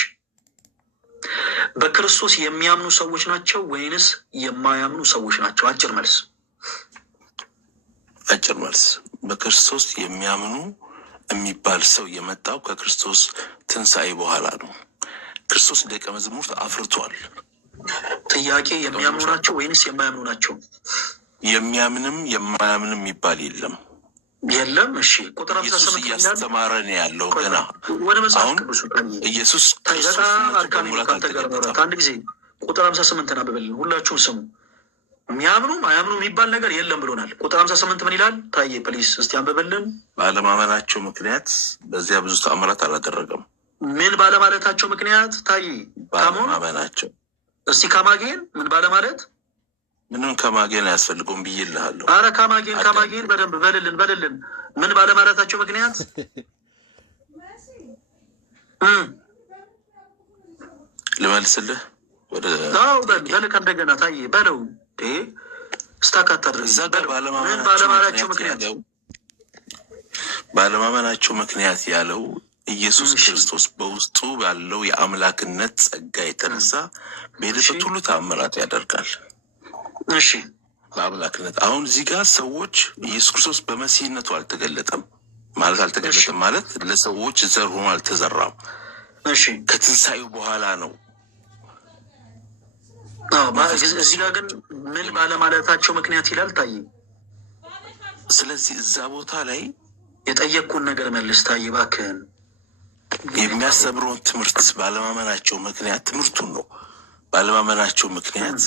በክርስቶስ የሚያምኑ ሰዎች ናቸው ወይንስ የማያምኑ ሰዎች ናቸው? አጭር መልስ። በክርስቶስ የሚያምኑ የሚባል ሰው የመጣው ከክርስቶስ ትንሣኤ በኋላ ነው። ክርስቶስ ደቀ መዛሙርት አፍርቷል። ጥያቄ የሚያምኑ ናቸው ወይንስ የማያምኑ ናቸው? የሚያምንም የማያምንም የሚባል የለም። እሺ ቁጥር 58 እያስተማረ ነው ያለው። ገና ወደ መጽሐፍ ቅዱስ ኢየሱስ አንድ ጊዜ ቁጥር 58 እናበበልን። ሁላችሁም ስሙ። የሚያምኑ አያምኑ የሚባል ነገር የለም ብሎናል። ቁጥር 58 ምን ይላል? ታዬ ፕሊስ እስቲ አንበበልን። ባለማመናቸው ምክንያት በዚያ ብዙ ተአምራት አላደረገም። ምን ባለማለታቸው ምክንያት? ታዬ ባለማመናቸው። እስቲ ከማጌን ምን ባለማለት? ምንም ከማጌን አያስፈልገውም ብዬልሃለሁ። አረ ከማጌን በደንብ በልልን። ምን ባለማለታቸው ምክንያት? ልመልስልህ ወደ በልክ እንደገና ታዬ በለው። ስታካታ ድረስ ባለማመናቸው ምክንያት ያለው ኢየሱስ ክርስቶስ በውስጡ ባለው የአምላክነት ጸጋ የተነሳ በሄደበት ሁሉ ተአምራት ያደርጋል። እሺ በአምላክነት። አሁን እዚህ ጋር ሰዎች ኢየሱስ ክርስቶስ በመሲህነቱ አልተገለጠም ማለት ለሰዎች ዘር ሆኖ አልተዘራም። እሺ ከትንሣኤው በኋላ ነው። እዚህ ጋር ግን ምን ባለማለታቸው ምክንያት ይላል ታዬ። ስለዚህ እዛ ቦታ ላይ የጠየቅኩን ነገር መልስ ታዬ እባክህን። የሚያስተምረውን ትምህርት ባለማመናቸው ምክንያት ትምህርቱን ነው ባለማመናቸው ምክንያት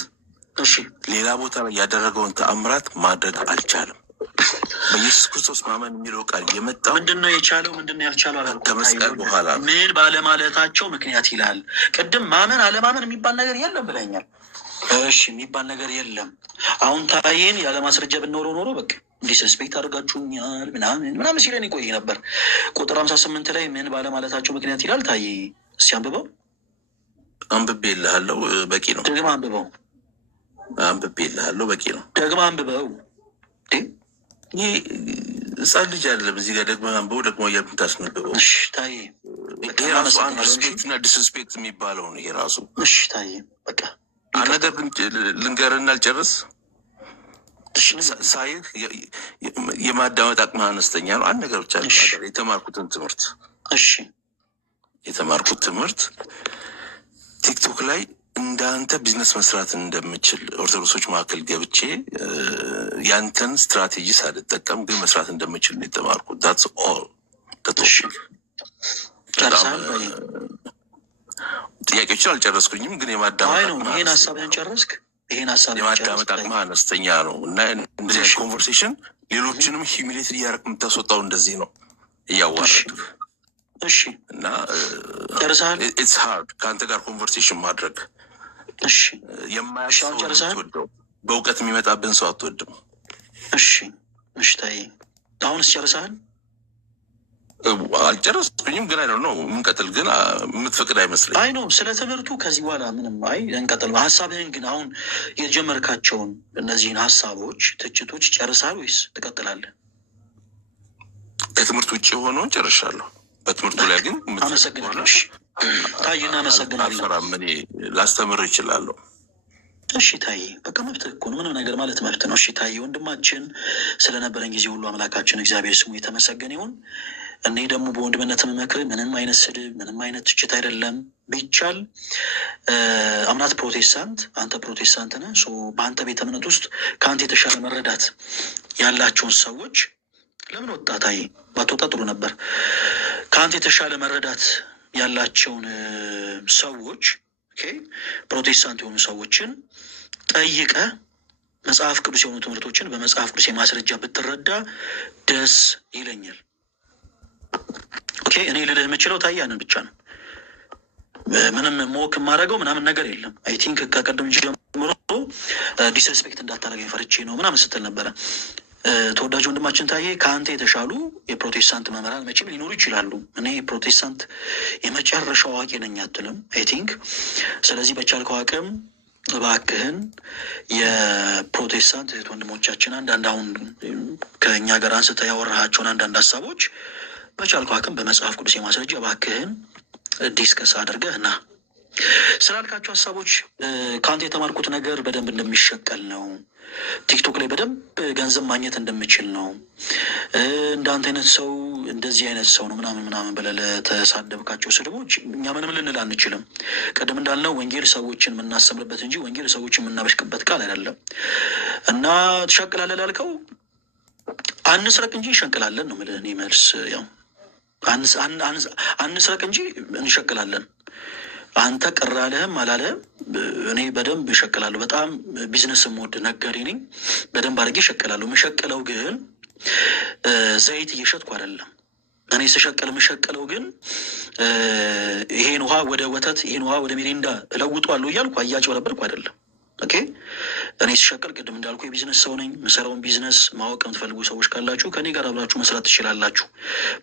እሺ ሌላ ቦታ ላይ ያደረገውን ተአምራት ማድረግ አልቻለም። በኢየሱስ ክርስቶስ ማመን የሚለው ቃል የመጣው ምንድነው የቻለው ምንድነው ያልቻለው አላልኩም። ከመስቀል በኋላ ምን ባለማለታቸው ምክንያት ይላል። ቅድም ማመን አለማመን የሚባል ነገር የለም ብለኛል። እሺ የሚባል ነገር የለም። አሁን ታዬን ያለ ማስረጃ ብንኖረው ኖሮ በቃ ዲስስፔክት አድርጋችሁኛል ምናምን ሲለን ይቆይ ነበር። ቁጥር 58 ላይ ምን ባለማለታቸው ምክንያት ይላል። ታዬ እስኪ አንብበው። አንብቤልሃለሁ፣ በቂ ነው። ደግማ አንብበው። አንብቤልሃለሁ፣ በቂ ነው። ደግማ አንብበው። ይህ ህፃን ልጅ አይደለም። እዚህ ጋር ደግሞ አንብበው ደግሞ የምታስነብበው። እሺ ታዬ ይሄ ራሱ አንድ ሪስፔክት እና ዲስስፔክት የሚባለው ነው። ይሄ ራሱ እሺ ታዬ በቃ አንድ ነገር ልንገርህና አልጨርስ። ሳይህ የማዳመጥ አቅምህ አነስተኛ ነው። አንድ ነገር ብቻ የተማርኩትን ትምህርት የተማርኩት ትምህርት ቲክቶክ ላይ እንዳንተ ቢዝነስ መስራት እንደምችል ኦርቶዶክሶች መካከል ገብቼ ያንተን ስትራቴጂ ሳልጠቀም ግን መስራት እንደምችል ነው የተማርኩት። ዳትስ ኦል። ጥያቄዎችን አልጨረስኩኝም፣ ግን የማዳመጥ ይሄን ሀሳብህን ጨረስክ? ይሄን ሀሳብ የማዳመጥ አቅምህ አነስተኛ ነው እና እንደዚህ ኮንቨርሴሽን ሌሎችንም ሂሚሌት እያደረግ የምታስወጣው እንደዚህ ነው እያዋረድ። እሺ እና ጨርሰሃል? ኢትስ ሃርድ ከአንተ ጋር ኮንቨርሴሽን ማድረግ። እሺ የማያሻው አትወደው፣ በእውቀት የሚመጣብን ሰው አትወድም። እሺ እሺ ታዬ አሁንስ ጨርሰሃል? አልጨረስኩኝም፣ ግን አይደል ነው የምንቀጥል፣ ግን የምትፈቅድ አይመስለኝም። አይ ነው ስለ ትምህርቱ ከዚህ በኋላ ምንም እንቀጥል። ሀሳብህን ግን አሁን የጀመርካቸውን እነዚህን ሀሳቦች ትችቶች ጨርሰሃል ወይስ ትቀጥላለህ? ከትምህርት ውጭ የሆነውን ጨርሻለሁ። በትምህርቱ ላይ ግን አመሰግናለሁ። ታዬ እናመሰግናለን። አልፈራም፣ እኔ ላስተምር እችላለሁ። እሺ ታዬ በቃ መብትህ እኮ ነው፣ ምንም ነገር ማለት መብት ነው። እሺ ታዬ ወንድማችን ስለነበረን ጊዜ ሁሉ አምላካችን እግዚአብሔር ስሙ የተመሰገነ ይሁን። እኔ ደግሞ በወንድምነት መመክር ምንም አይነት ስድብ ምንም አይነት ትችት አይደለም። ቢቻል አምናት ፕሮቴስታንት፣ አንተ ፕሮቴስታንት ነህ። በአንተ ቤተ እምነት ውስጥ ከአንተ የተሻለ መረዳት ያላቸውን ሰዎች ለምን ወጣ ታዬ? ባትወጣ ጥሩ ነበር። ከአንተ የተሻለ መረዳት ያላቸውን ሰዎች ፕሮቴስታንት የሆኑ ሰዎችን ጠይቀ መጽሐፍ ቅዱስ የሆኑ ትምህርቶችን በመጽሐፍ ቅዱስ የማስረጃ ብትረዳ ደስ ይለኛል። እኔ ልልህ የምችለው ታዬ ያንን ብቻ ነው። ምንም ሞክ የማደርገው ምናምን ነገር የለም። አይ ቲንክ ከቀደም ጀምሮ ዲስሬስፔክት እንዳታደርገኝ ፈርቼ ነው ምናምን ስትል ነበረ። ተወዳጅ ወንድማችን ታዬ ከአንተ የተሻሉ የፕሮቴስታንት መምህራን መቼም ሊኖሩ ይችላሉ። እኔ ፕሮቴስታንት የመጨረሻው አዋቂ ነኝ አትልም አይ ቲንክ። ስለዚህ በቻልከው አቅም እባክህን የፕሮቴስታንት እህት ወንድሞቻችን አንዳንድ አሁን ከእኛ ጋር አንስተህ ያወራሃቸውን አንዳንድ ሀሳቦች በቻልከው አቅም በመጽሐፍ ቅዱስ የማስረጃ እባክህን ዲስከስ አድርገህ ና ስላልካቸው ሀሳቦች ከአንተ የተማርኩት ነገር በደንብ እንደሚሸቀል ነው። ቲክቶክ ላይ በደንብ ገንዘብ ማግኘት እንደምችል ነው። እንዳንተ አይነት ሰው እንደዚህ አይነት ሰው ነው ምናምን ብለህ ለተሳደብካቸው ስድቦች እኛ ምንም ልንል አንችልም። ቀደም እንዳልነው ወንጌል ሰዎችን የምናስተምርበት እንጂ ወንጌል ሰዎችን የምናበሽቅበት ቃል አይደለም። እና ትሸቅላለህ ላልከው አንስረቅ እንጂ እንሸቅላለን ነው የምልህ እኔ መልስ። ያው አንስረቅ እንጂ እንሸቅላለን። አንተ ቅር አለህም አላለህም እኔ በደንብ እሸቅላለሁ። በጣም ቢዝነስ የምወድ ነጋዴ ነኝ። በደንብ አድርጌ እሸቅላለሁ። የምሸቅለው ግን ዘይት እየሸጥኩ አይደለም። እኔ ስሸቅል የምሸቅለው ግን ይሄን ውሃ ወደ ወተት ይሄን ውሃ ወደ ሚሪንዳ እለውጠዋለሁ እያልኩ እያጭበረበርኩ አይደለም። እኔ ስሸቅል ቅድም እንዳልኩ የቢዝነስ ሰው ነኝ። የምሰራውን ቢዝነስ ማወቅ የምትፈልጉ ሰዎች ካላችሁ ከኔ ጋር አብራችሁ መስራት ትችላላችሁ።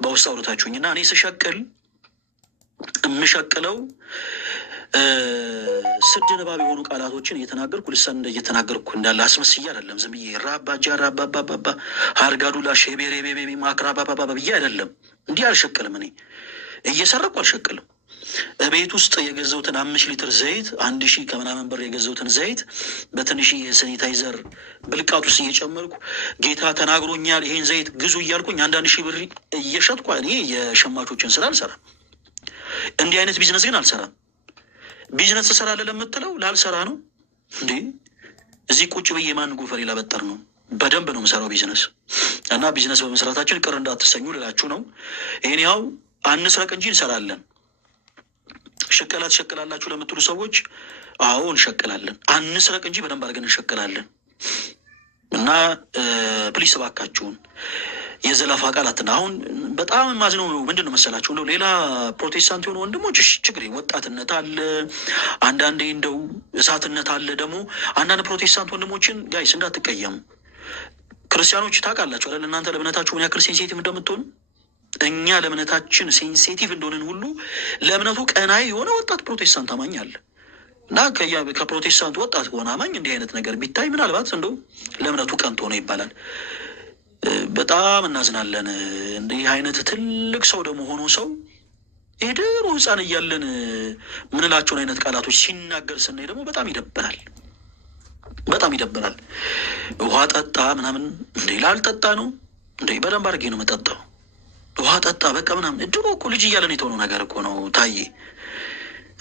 በውስጥ አውርታችሁኝ እና እኔ ስሸቅል የምሸቅለው ስድ ንባብ የሆኑ ቃላቶችን እየተናገርኩ ልሳን እየተናገርኩ እንዳለ አስመስዬ አይደለም። ዝም ብዬ ራባጃ ራባባባ ሀርጋዱላ ሼቤሬቤቤ ማክራባባባ ብዬ አይደለም። እንዲህ አልሸቅልም። እኔ እየሰረኩ አልሸቅልም። ቤት ውስጥ የገዘውትን 5 ሊትር ዘይት 1000 ከምናምን ብር የገዘውትን ዘይት በትንሽ የሳኒታይዘር ብልቃት ውስጥ እየጨመርኩ ጌታ ተናግሮኛል ይሄን ዘይት ግዙ እያልኩኝ 1000 ብር እየሸጥኩ እኔ የሸማቾችን ስራ አልሰራም። እንዲህ አይነት ቢዝነስ ግን አልሰራም። ቢዝነስ ትሰራለህ ለምትለው ላልሰራ ነው እንዴ? እዚህ ቁጭ ብዬ ማን ጎፈሬ ላበጠር ነው? በደንብ ነው የምሰራው ቢዝነስ እና ቢዝነስ በመስራታችን ቅር እንዳትሰኙ ልላችሁ ነው። ይህን ያው አንስረቅ እንጂ እንሰራለን። ሽቀላ ትሸቅላላችሁ ለምትሉ ሰዎች አዎ እንሸቅላለን። አንስረቅ እንጂ በደንብ አድርገን እንሸቅላለን። እና ፕሊስ እባካችሁን የዘለፋ ቃላትና አሁን በጣም ማዝነው ምንድን ነው መሰላችሁ፣ እንደው ሌላ ፕሮቴስታንት የሆኑ ወንድሞች ችግር ወጣትነት አለ፣ አንዳንዴ እንደው እሳትነት አለ። ደግሞ አንዳንድ ፕሮቴስታንት ወንድሞችን ጋይስ እንዳትቀየሙ። ክርስቲያኖች ታውቃላችሁ አይደል እናንተ ለእምነታችሁ ምን ያክል ሴንሲቲቭ እንደምትሆኑ። እኛ ለእምነታችን ሴንሲቲቭ እንደሆንን ሁሉ ለእምነቱ ቀናይ የሆነ ወጣት ፕሮቴስታንት አማኝ አለ እና ከፕሮቴስታንት ወጣት ከሆነ አማኝ እንዲህ አይነት ነገር ቢታይ ምናልባት እንደው ለእምነቱ ቀንቶ ነው ይባላል። በጣም እናዝናለን። እንዲህ አይነት ትልቅ ሰው ደግሞ ሆኖ ሰው የድሮ ሕፃን እያለን ምንላቸውን አይነት ቃላቶች ሲናገር ስናይ ደግሞ በጣም ይደብራል፣ በጣም ይደብራል። ውሃ ጠጣ ምናምን እንዴ ላልጠጣ ነው እንዴ? በደንብ አድርጌ ነው መጠጣው። ውሃ ጠጣ በቃ ምናምን። ድሮ እኮ ልጅ እያለን የተሆነው ነገር እኮ ነው። ታዬ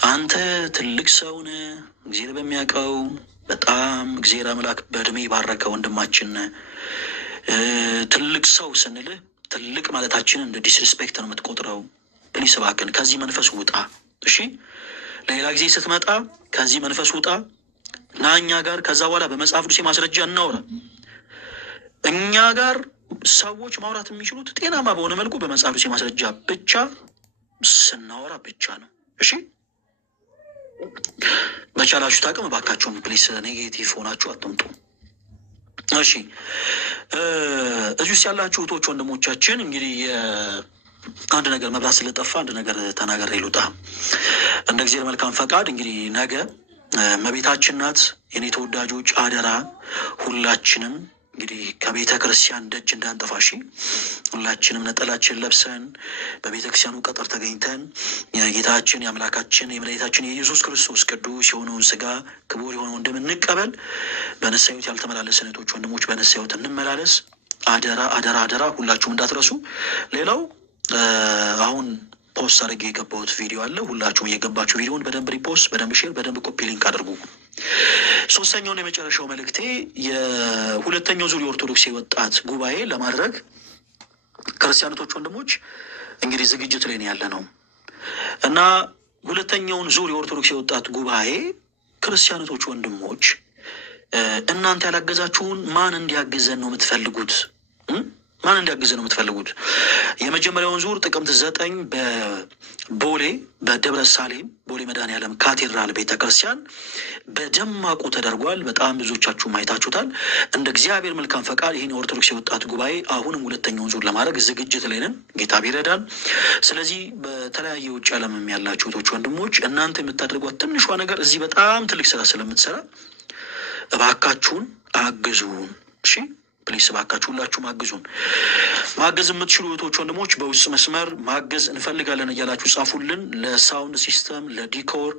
አንተ ትልቅ ሰው ነህ፣ እግዚአብሔር በሚያውቀው በጣም እግዚአብሔር አምላክ በእድሜ ባረከ ወንድማችን ትልቅ ሰው ስንልህ ትልቅ ማለታችንን እንደ ዲስሪስፔክት ነው የምትቆጥረው። ፕሊስ እባክህን ከዚህ መንፈስ ውጣ እሺ። ለሌላ ጊዜ ስትመጣ ከዚህ መንፈስ ውጣ እና እኛ ጋር ከዛ በኋላ በመጽሐፍ ቅዱስ ማስረጃ እናውራ። እኛ ጋር ሰዎች ማውራት የሚችሉት ጤናማ በሆነ መልኩ በመጽሐፍ ቅዱስ ማስረጃ ብቻ ስናወራ ብቻ ነው እሺ። በቻላችሁት አቅም እባካችሁን ፕሊስ ኔጌቲቭ ሆናችሁ አትምጡ እሺ። እዚህ ውስጥ ያላችሁ እህቶች ወንድሞቻችን እንግዲህ አንድ ነገር መብራት ስለጠፋ አንድ ነገር ተናገር ይሉጣ እንደ እግዚአብሔር መልካም ፈቃድ እንግዲህ ነገ እመቤታችን ናት። የኔ ተወዳጆች አደራ ሁላችንም እንግዲህ ከቤተ ክርስቲያን ደጅ እንዳንጠፋሽ ሁላችንም ነጠላችን ለብሰን በቤተ ክርስቲያኑ ቀጠር ተገኝተን የጌታችን የአምላካችን የመድኃኒታችን የኢየሱስ ክርስቶስ ቅዱስ የሆነውን ስጋ ክቡር የሆነውን እንደምንቀበል በንስሐ ሕይወት ያልተመላለስን እህቶች ወንድሞች በንስሐ ሕይወት እንመላለስ። አደራ አደራ አደራ ሁላችሁም እንዳትረሱ። ሌላው አሁን ፖስት አድርጌ የገባሁት ቪዲዮ አለ። ሁላችሁም እየገባችሁ ቪዲዮውን በደንብ ሪፖስት፣ በደንብ ሼር፣ በደንብ ኮፒ ሊንክ አድርጉ። ሶስተኛውን የመጨረሻው መልእክቴ የሁለተኛው ዙር የኦርቶዶክስ ወጣት ጉባኤ ለማድረግ ክርስቲያኖቶች ወንድሞች እንግዲህ ዝግጅት ላይ ነው ያለ ነው እና ሁለተኛውን ዙር የኦርቶዶክስ ወጣት ጉባኤ ክርስቲያኖቶች ወንድሞች እናንተ ያላገዛችሁን ማን እንዲያግዘን ነው የምትፈልጉት? ማን እንዲያግዘን ነው የምትፈልጉት? የመጀመሪያውን ዙር ጥቅምት 9 በቦሌ በደብረ ሳሌም ቦሌ መድኃኔዓለም ካቴድራል ቤተክርስቲያን በደማቁ ተደርጓል። በጣም ብዙዎቻችሁ ማየታችሁታል። እንደ እግዚአብሔር መልካም ፈቃድ ይህን የኦርቶዶክስ የወጣት ጉባኤ አሁንም ሁለተኛውን ዙር ለማድረግ ዝግጅት ላይ ነን፣ ጌታ ቢረዳን። ስለዚህ በተለያየ ውጭ ዓለም ያላችሁ እህቶች ወንድሞች እናንተ የምታደርጓት ትንሿ ነገር እዚህ በጣም ትልቅ ስራ ስለምትሰራ እባካችሁን አግዙን እሺ። ፕሊስ እባካችሁ ሁላችሁም አግዙን። ማገዝ የምትችሉ እህቶች ወንድሞች በውስጥ መስመር ማገዝ እንፈልጋለን እያላችሁ ጻፉልን። ለሳውንድ ሲስተም፣ ለዲኮር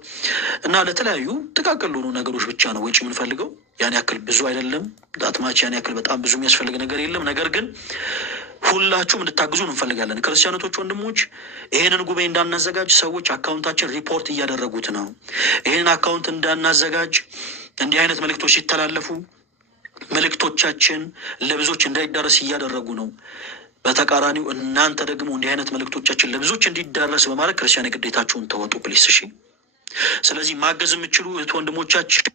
እና ለተለያዩ ጥቃቅን ለሆኑ ነገሮች ብቻ ነው ወጪ የምንፈልገው። ያን ያክል ብዙ አይደለም። ዳትማች ያን ያክል በጣም ብዙ የሚያስፈልግ ነገር የለም። ነገር ግን ሁላችሁም እንድታግዙን እንፈልጋለን። ክርስቲያኖቶች ወንድሞች ይህንን ጉባኤ እንዳናዘጋጅ ሰዎች አካውንታችን ሪፖርት እያደረጉት ነው። ይህንን አካውንት እንዳናዘጋጅ እንዲህ አይነት መልእክቶች ሲተላለፉ መልእክቶቻችን ለብዙዎች እንዳይዳረስ እያደረጉ ነው። በተቃራኒው እናንተ ደግሞ እንዲህ አይነት መልእክቶቻችን ለብዙዎች እንዲዳረስ በማድረግ ክርስቲያን ግዴታችሁን ተወጡ ፕሊስ እሺ። ስለዚህ ማገዝ የምችሉ እህት ወንድሞቻችን